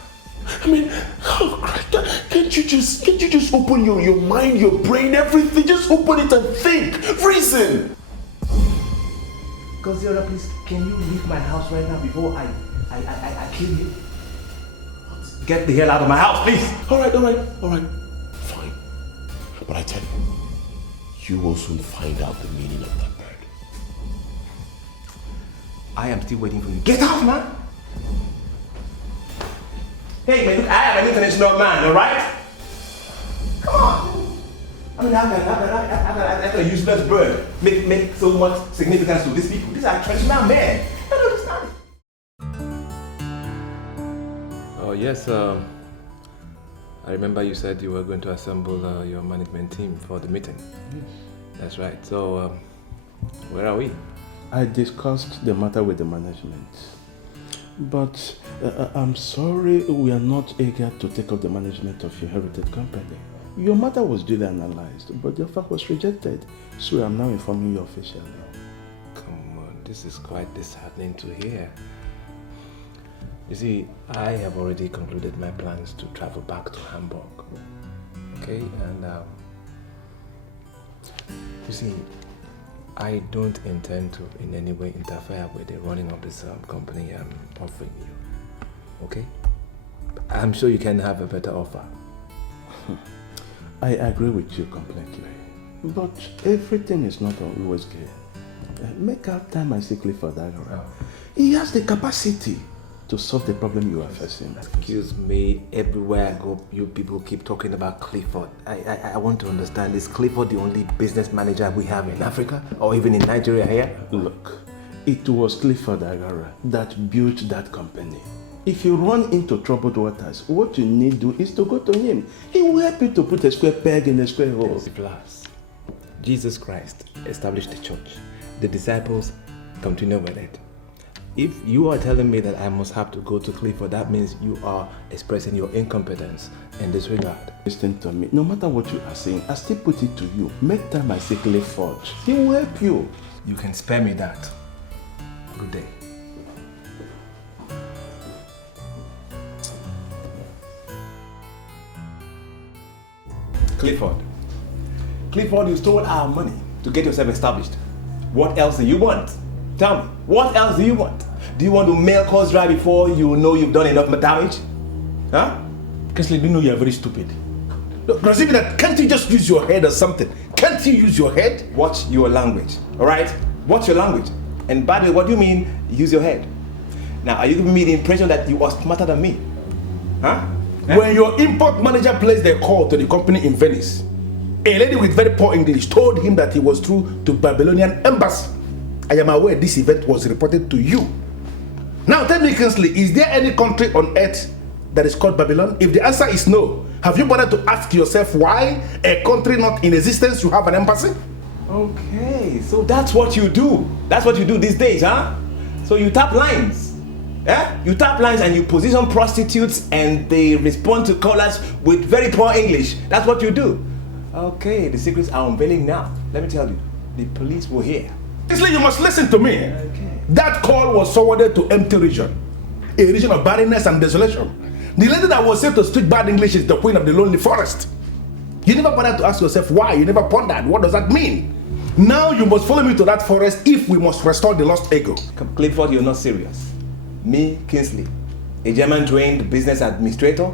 I mean, oh Christ, can't you just open your mind, your brain, everything? Just open it and think. Reason. Kosura, please, can you leave my house right now before I kill you? Get the hell out of my house, please. All right. Fine. But I tell you will soon find out the meaning of that bird. I am still waiting for you. Get out, man! Hey, man, look, I am an international man, all right? Come on! I mean, how can a useless bird make so much significance to these people? These are traditional men. I don't understand it. Oh, yes, I remember you said you were going to assemble your management team for the meeting. That's right. So, where are we? I discussed the matter with the management. But I'm sorry we are not eager to take up the management of your heritage company. Your matter was duly analyzed, but the offer was rejected. So I'm now informing you officially. Come on, this is quite disheartening to hear. You see, I have already concluded my plans to travel back to Hamburg. Okay, and you see, I don't intend to in any way interfere with the running of this company I'm offering you. Okay? I'm sure you can have a better offer. I agree with you completely. But everything is not always good. Make out time and see Clifford. He has the capacity to solve the problem you are facing. Excuse me, everywhere I go, you people keep talking about Clifford. I want to understand, is Clifford the only business manager we have in Africa or even in Nigeria here? Look, it was Clifford that built that company. If you run into troubled waters, what you need to do is to go to him. He will help you to put a square peg in a square hole. Plus, Jesus Christ established the church. The disciples continue with it. If you are telling me that I must have to go to Clifford, that means you are expressing your incompetence in this regard. Listen to me. No matter what you are saying, I still put it to you. Make time I say Clifford. He will help you. You can spare me that. Good day. Clifford. Clifford, you stole our money to get yourself established. What else do you want? Tell me, what else do you want? Do you want to mail calls dry before you know you've done enough damage? Huh? Kinsley, do you know you're very stupid? Look, that can't you just use your head or something? Can't you use your head? Watch your language, all right? Watch your language. And by the way, what do you mean, use your head? Now, are you giving me the impression that you are smarter than me? Huh? When your import manager placed a call to the company in Venice, a lady with very poor English told him that he was through to Babylonian embassy. I am aware this event was reported to you. Now tell me, Kinsley, is there any country on earth that is called Babylon? If the answer is no, have you bothered to ask yourself why a country not in existence you have an embassy? Okay, so that's what you do. That's what you do these days, huh? So you tap lines. Yeah? You tap lines and you position prostitutes and they respond to callers with very poor English. That's what you do. Okay, the secrets are unveiling now. Let me tell you, the police will hear. Kinsley, you must listen to me. Okay. That call was forwarded to empty region, a region of barrenness and desolation. The lady that was said to speak bad English is the queen of the lonely forest. You never bothered to ask yourself why. You never pondered. What does that mean? Now you must follow me to that forest if we must restore the lost ego. Clifford, you're not serious. Me, Kingsley, a German-trained business administrator,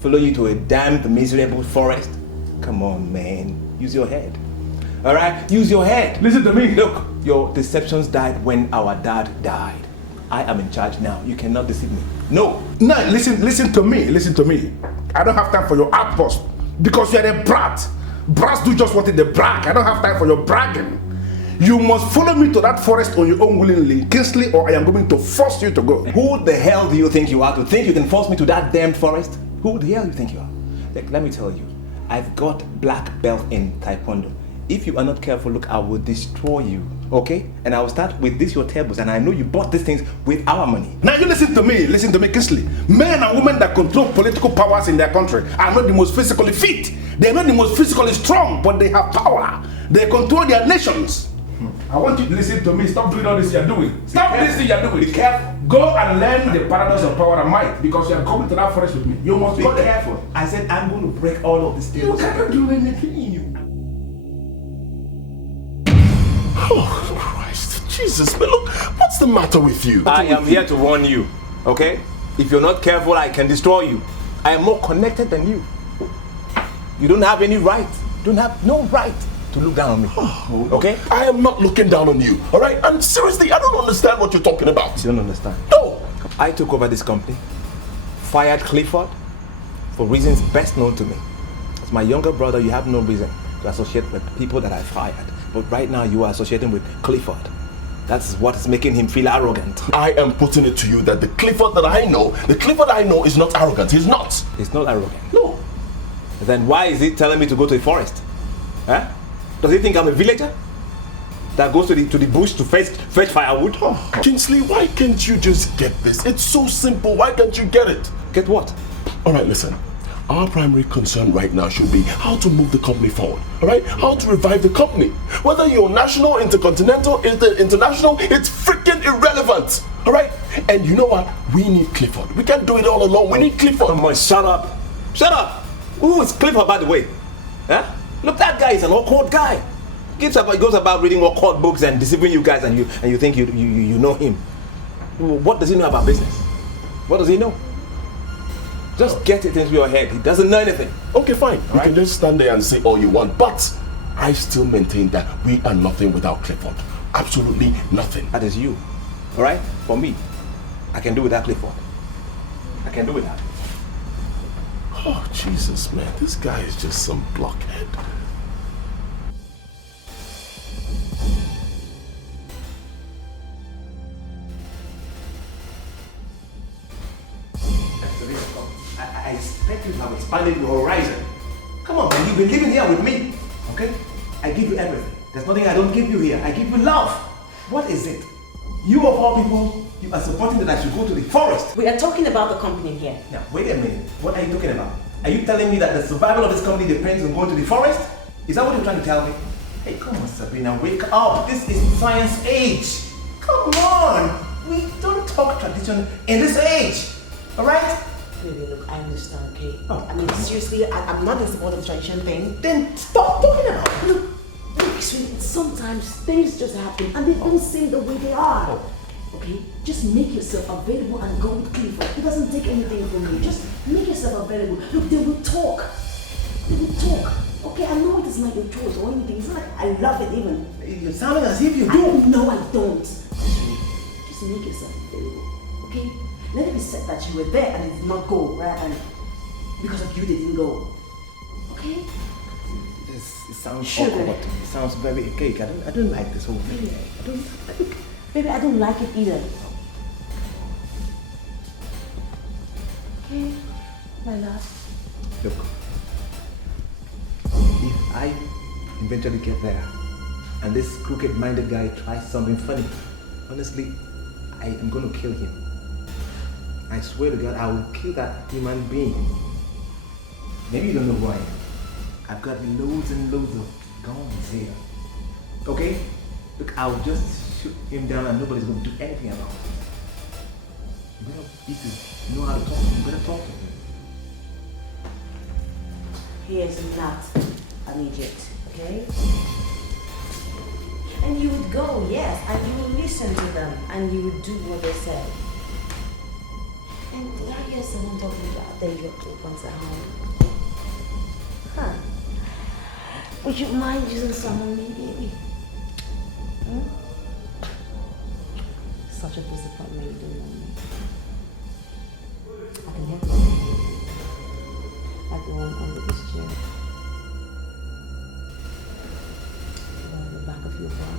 follow you to a damned, miserable forest? Come on, man. Use your head. All right? Use your head. Listen to me. Look, your deceptions died when our dad died. I am in charge now. You cannot deceive me. No. No, listen to me. Listen to me. I don't have time for your outburst because you're a brat. Brats do just what they brag. I don't have time for your bragging. You must follow me to that forest on your own willingly, Kingsley, or I am going to force you to go. Who the hell do you think you are to think you can force me to that damned forest? Who the hell do you think you are? Look, let me tell you, I've got black belt in Taekwondo. If you are not careful, look, I will destroy you, okay? And I will start with this, your tables, and I know you bought these things with our money. Now you listen to me, Kingsley. Men and women that control political powers in their country are not the most physically fit. They're not the most physically strong, but they have power. They control their nations. I want you to listen to me. Stop doing all this you're doing. Stop this thing you're doing. Be careful. Go and learn the paradox of power and might because you are coming to that forest with me. You must be careful. I said I'm going to break all of these things. You cannot do anything. Oh, Christ. Jesus, man, look, what's the matter with you? I am here to warn you, okay? If you're not careful, I can destroy you. I am more connected than you. You don't have any right. You don't have no right to look down on me, okay? I am not looking down on you, all right? And seriously, I don't understand what you're talking about. You don't understand? No. I took over this company, fired Clifford for reasons best known to me. As my younger brother, you have no reason to associate with people that I fired. But right now, you are associating with Clifford. That's what is making him feel arrogant. I am putting it to you that the Clifford I know is not arrogant. He's not. He's not arrogant? No. Then why is he telling me to go to the forest? Huh? Does he think I'm a villager that goes to the bush to fetch firewood? Oh, Kinsley, why can't you just get this? It's so simple. Why can't you get it? Get what? All right, listen. Our primary concern right now should be how to move the company forward, all right? How to revive the company. Whether you're national, intercontinental, international, it's freaking irrelevant, all right? And you know what? We need Clifford. We can't do it all alone. We need Clifford. Come on, shut up. Shut up. Who is Clifford, by the way? Huh? Look, that guy is an awkward guy. He goes about reading awkward books and deceiving you guys, and you think you know him. What does he know about business? What does he know? Just get it into your head. He doesn't know anything. Okay, fine. You can just stand there and say all you want, but I still maintain that we are nothing without Clifford. Absolutely nothing. That is you. All right? For me, I can do without Clifford. I can do without. Oh, Jesus, man. This guy is just some blockhead. I expect you to have expanded your horizon. Come on, man. You've been living here with me. Okay? I give you everything. There's nothing I don't give you here. I give you love. What is it? You of all people, you are supporting that I should go to the forest. We are talking about the company here. Now, wait a minute. What are you talking about? Are you telling me that the survival of this company depends on going to the forest? Is that what you're trying to tell me? Hey, come on, Sabina, wake up. This is science age. Come on. We don't talk tradition in this age. All right? Baby, look, I understand, okay? Oh, I mean, seriously, I'm not in support of the tradition thing. Then stop talking about it. Look, sweetie, sometimes things just happen and they don't seem the way they are. Okay? Just make yourself available and go with Clifford. It doesn't take anything from you. Just make yourself available. Look, they will talk. They will talk. Okay, I know it is not your choice or anything. It's not like I love it even. You're sounding as if you do. No, I don't. Just make yourself available. Okay? Let it be said that you were there and it did not go, right? And because of you, they didn't go. Okay? It sounds awkward. It sounds very cake. I don't like this whole thing. Baby, I don't like it either. Okay, my love. Look, if I eventually get there and this crooked-minded guy tries something funny, honestly, I am going to kill him. I swear to God, I will kill that human being. Maybe you don't know who I am. I've got loads and loads of guns here. Okay? Look, I'll just shoot him down and nobody's going to do anything about it. You know how to talk to him. You better talk to him. He is not an idiot, okay? And you would go, yes, and you would listen to them, and you would do what they say. And did I hear someone talking about that you have weapons at home? Huh? Would you mind using some on me, baby? Hmm? Such a disappointment you don't know me. I can help you. Like the one under this chair. On the back of your bed.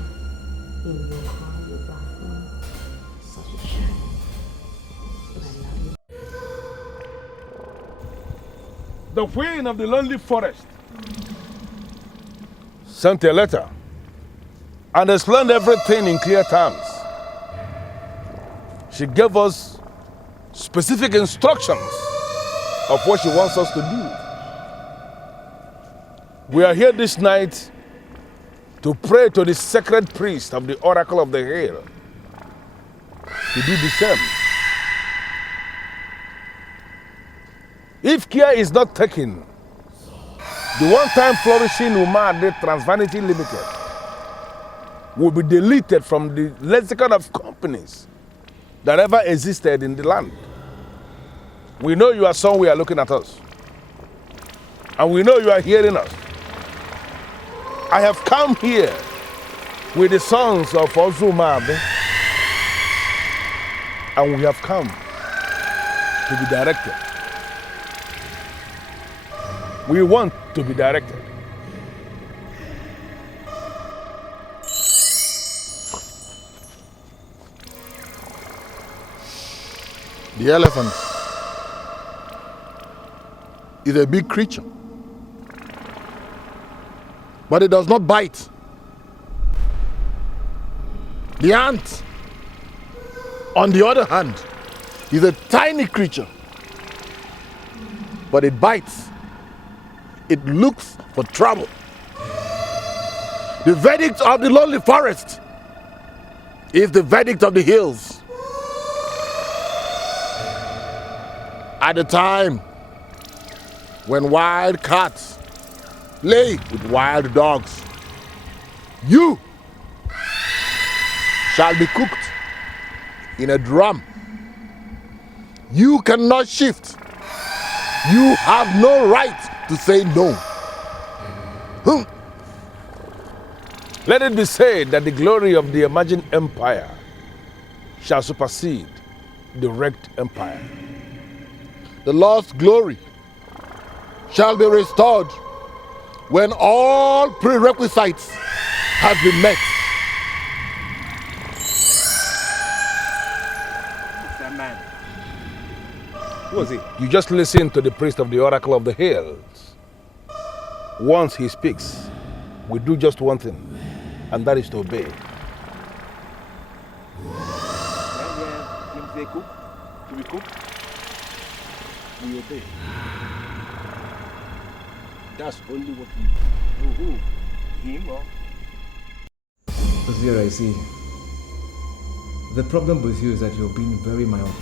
In your car, your bathroom. Such a shame. But I love you. The queen of the lonely forest sent a letter and explained everything in clear terms. She gave us specific instructions of what she wants us to do. We are here this night to pray to the sacred priest of the Oracle of the Hill to do the same. If care is not taken, the one-time flourishing Ugeju Transvan Limited will be deleted from the lexicon of companies that ever existed in the land. We know you are somewhere looking at us. And we know you are hearing us. I have come here with the sons of Ugeju, and we have come to be directed. We want to be directed. The elephant is a big creature, but it does not bite. The ant, on the other hand, is a tiny creature, but it bites. It looks for trouble. The verdict of the lonely forest is the verdict of the hills. At the time when wild cats play with wild dogs, you shall be cooked in a drum. You cannot shift. You have no right to say no. Let it be said that the glory of the emerging empire shall supersede the wrecked empire. The lost glory shall be restored when all prerequisites have been met. Who's that man? Who was he? You just listen to the priest of the Oracle of the Hills. Once he speaks, we do just one thing, and that is to obey. They cook? Do we cook? We obey. That's only what we do. Who? Him or? Here I see. The problem with you is that you're being very myopic.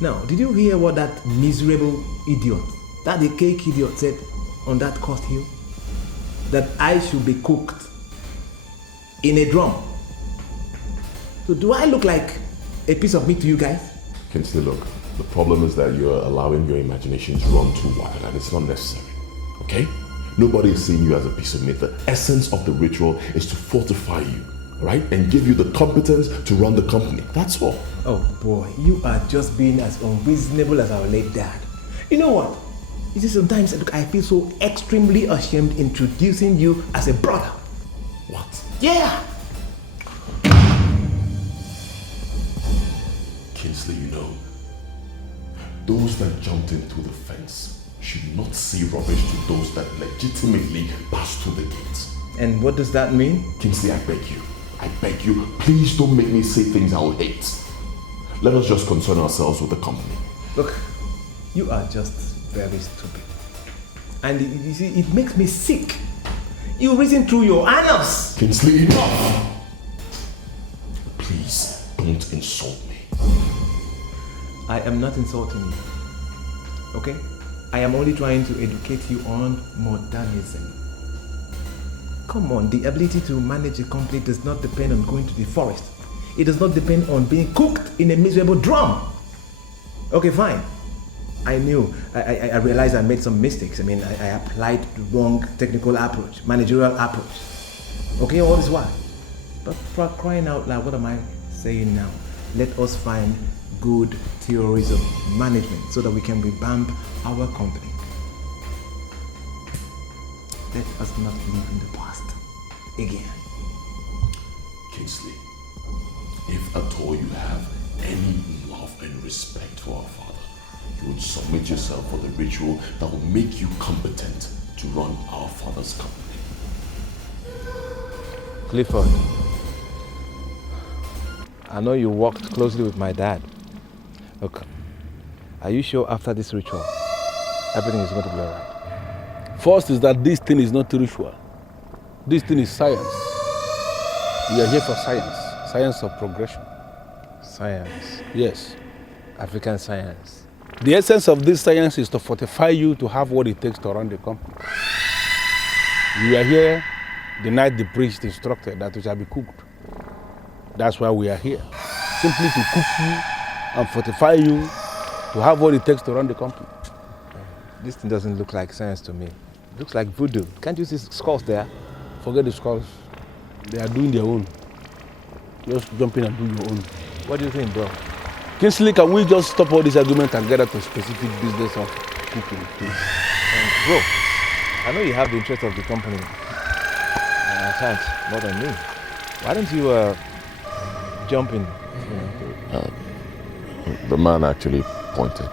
Now, did you hear what that miserable idiot, that the cake idiot said on that cost hill? That I should be cooked in a drum. So do I look like a piece of meat to you guys? Kinsley, look, the problem is that you're allowing your imagination to run too wild and it's not necessary, okay? Nobody is seeing you as a piece of meat. The essence of the ritual is to fortify you, right? And give you the competence to run the company, that's all. Oh boy, you are just being as unreasonable as our late dad. You know what? You see, sometimes look, I feel so extremely ashamed introducing you as a brother. What? Yeah! Kinsley, you know, those that jumped in through the fence should not see rubbish to those that legitimately passed through the gates. And what does that mean? Kingsley, I beg you, please don't make me say things I'll hate. Let us just concern ourselves with the company. Look, you are just very stupid. And you see, it makes me sick. You reason through your annals. Kingsley, enough! Please, don't insult me. I am not insulting you. Okay? I am only trying to educate you on modernism. Come on, the ability to manage a company does not depend on going to the forest. It does not depend on being cooked in a miserable drum. Okay, fine. I knew. I realized I made some mistakes. I mean, I applied the wrong technical approach, managerial approach. Okay, all this while. But for crying out loud, what am I saying now? Let us find good theories of management so that we can revamp our company. Let us not live in the past again. Kingsley, if at all you have any love and respect for our father, you would submit yourself for the ritual that will make you competent to run our father's company. Clifford, I know you worked closely with my dad. Look, are you sure after this ritual, everything is going to be all right? First is that this thing is not ritual. This thing is science. We are here for science. Science of progression. Science? Yes. African science. The essence of this science is to fortify you to have what it takes to run the company. We are here the night the priest instructed that we shall be cooked. That's why we are here. Simply to cook you and fortify you to have what it takes to run the company. This thing doesn't look like science to me. It looks like voodoo. Can't you see skulls there? Forget the skulls. They are doing their own. Just jump in and do your own. What do you think, bro? Kinsley, can we just stop all this argument and get at a specific business of cooking, please? Bro, I know you have the interest of the company at heart more than me. Why don't you jump in? The man actually pointed.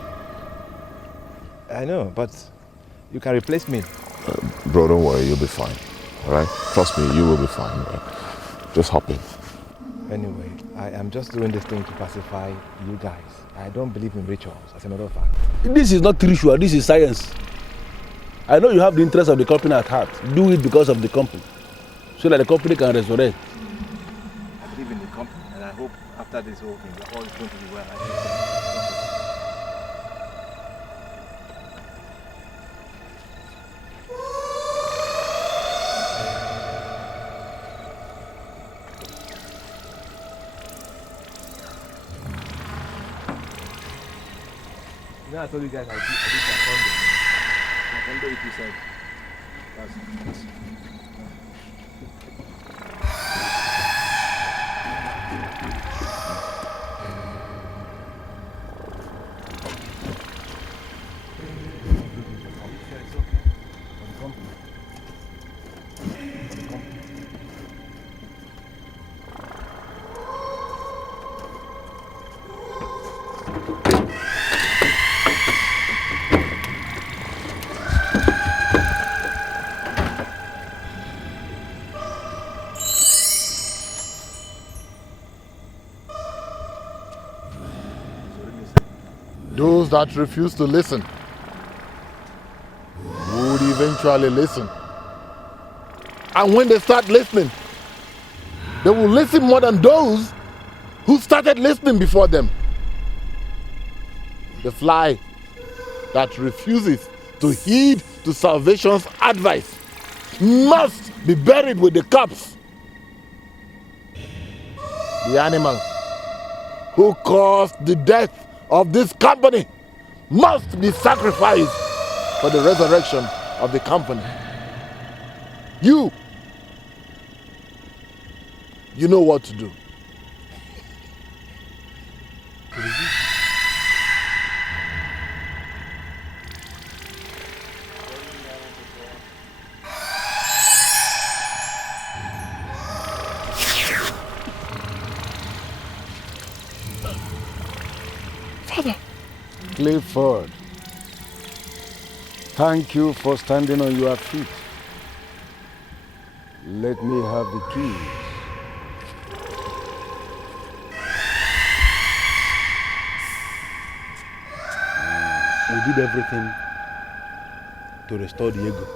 I know, but you can replace me. Bro, don't worry, you'll be fine. All right? Trust me, you will be fine. Right? Just hop in. Anyway, I am just doing this thing to pacify you guys. I don't believe in rituals, as a matter of fact. This is not ritual, this is science. I know you have the interest of the company at heart. Do it because of the company, so that the company can resurrect. I believe in the company, and I hope after this whole thing, all is going to be well. You know, I told you guys I did taekwondo. Taekwondo, if you said. those that refuse to listen would eventually listen. And when they start listening, they will listen more than those who started listening before them. The fly that refuses to heed to salvation's advice must be buried with the corpse. The animal who caused the death of this company must be sacrificed for the resurrection of the company. You know what to do. Father. Clifford, thank you for standing on your feet. Let me have the keys. We did everything to restore Diego.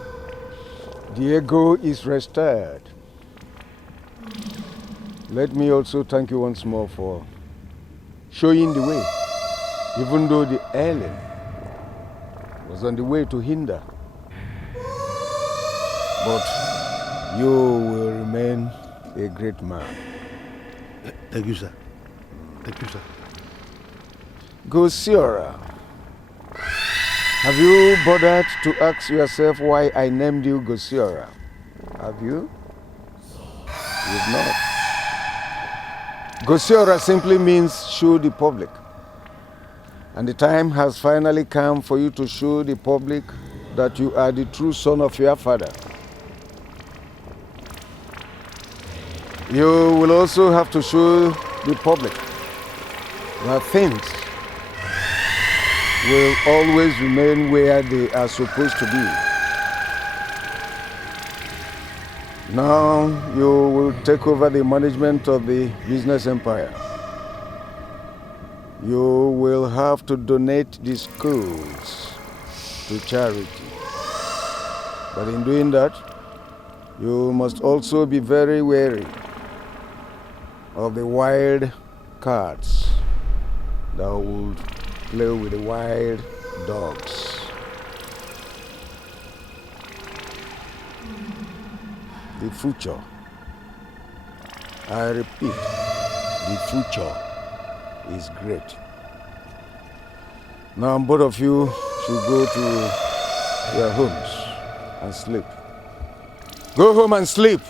Diego is restored. Let me also thank you once more for showing the way, even though the alien was on the way to hinder. But you will remain a great man. Thank you, sir. Thank you, sir. Gosiora, have you bothered to ask yourself why I named you Gosiora? Have you? You've not. Gosiora simply means show the public. And the time has finally come for you to show the public that you are the true son of your father. You will also have to show the public that things will always remain where they are supposed to be. Now you will take over the management of the business empire. You will have to donate the schools to charity. But in doing that, you must also be very wary of the wild cats that would play with the wild dogs. The future, I repeat, the future is great. Now both of you should go to your homes and sleep. Go home and sleep.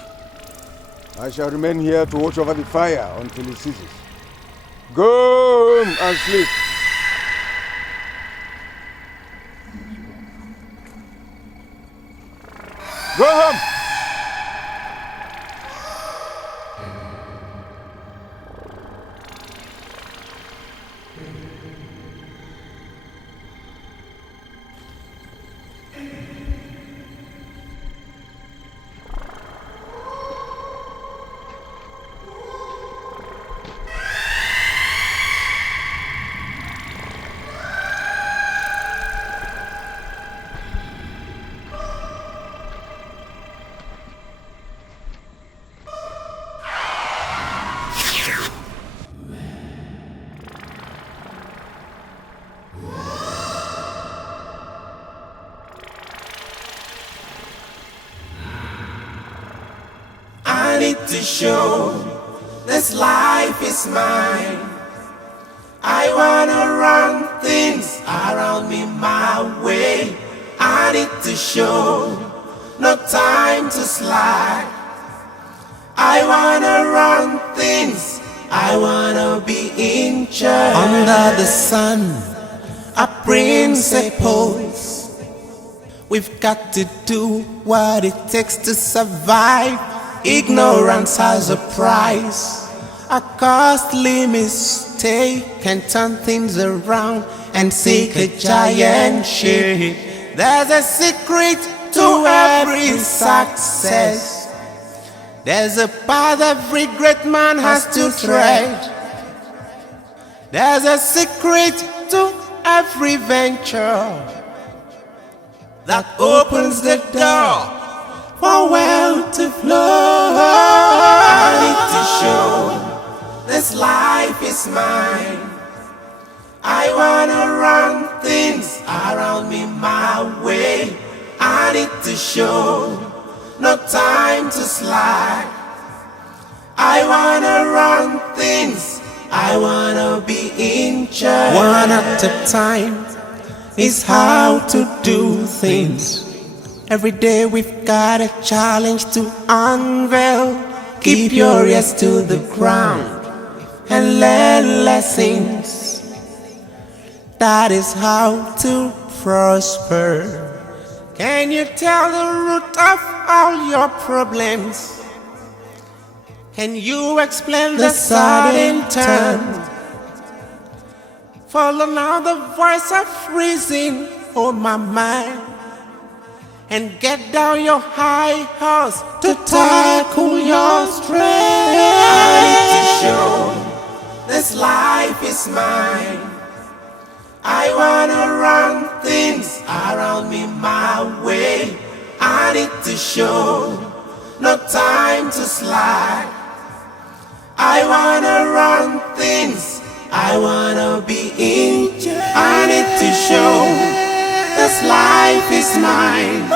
I shall remain here to watch over the fire until it ceases. Go home and sleep. Go home. I need to show this life is mine. I wanna run things around me my way. I need to show no time to slide. I wanna run things, I wanna be in charge. Under the sun, a principles. We've got to do what it takes to survive. Ignorance has a price. A costly mistake can turn things around and sink a giant ship. There's a secret to every success. There's a path every great man has to tread. There's a secret to every venture that opens the door for wealth to flow. I need to show this life is mine. I wanna run things around me my way. I need to show no time to slack. I wanna run things, I wanna be in charge. One at a time is how to do things. Every day we've got a challenge to unveil. Keep your ears to the ground and learn lessons. That is how to prosper. Can you tell the root of all your problems? Can you explain the sudden turn? Follow now the voice of reason on my mind, and get down your high horse to tackle your strength. I need to show this life is mine. I wanna run things around me my way. I need to show no time to slack. I wanna run things, I wanna be in charge. I need to show this life is mine.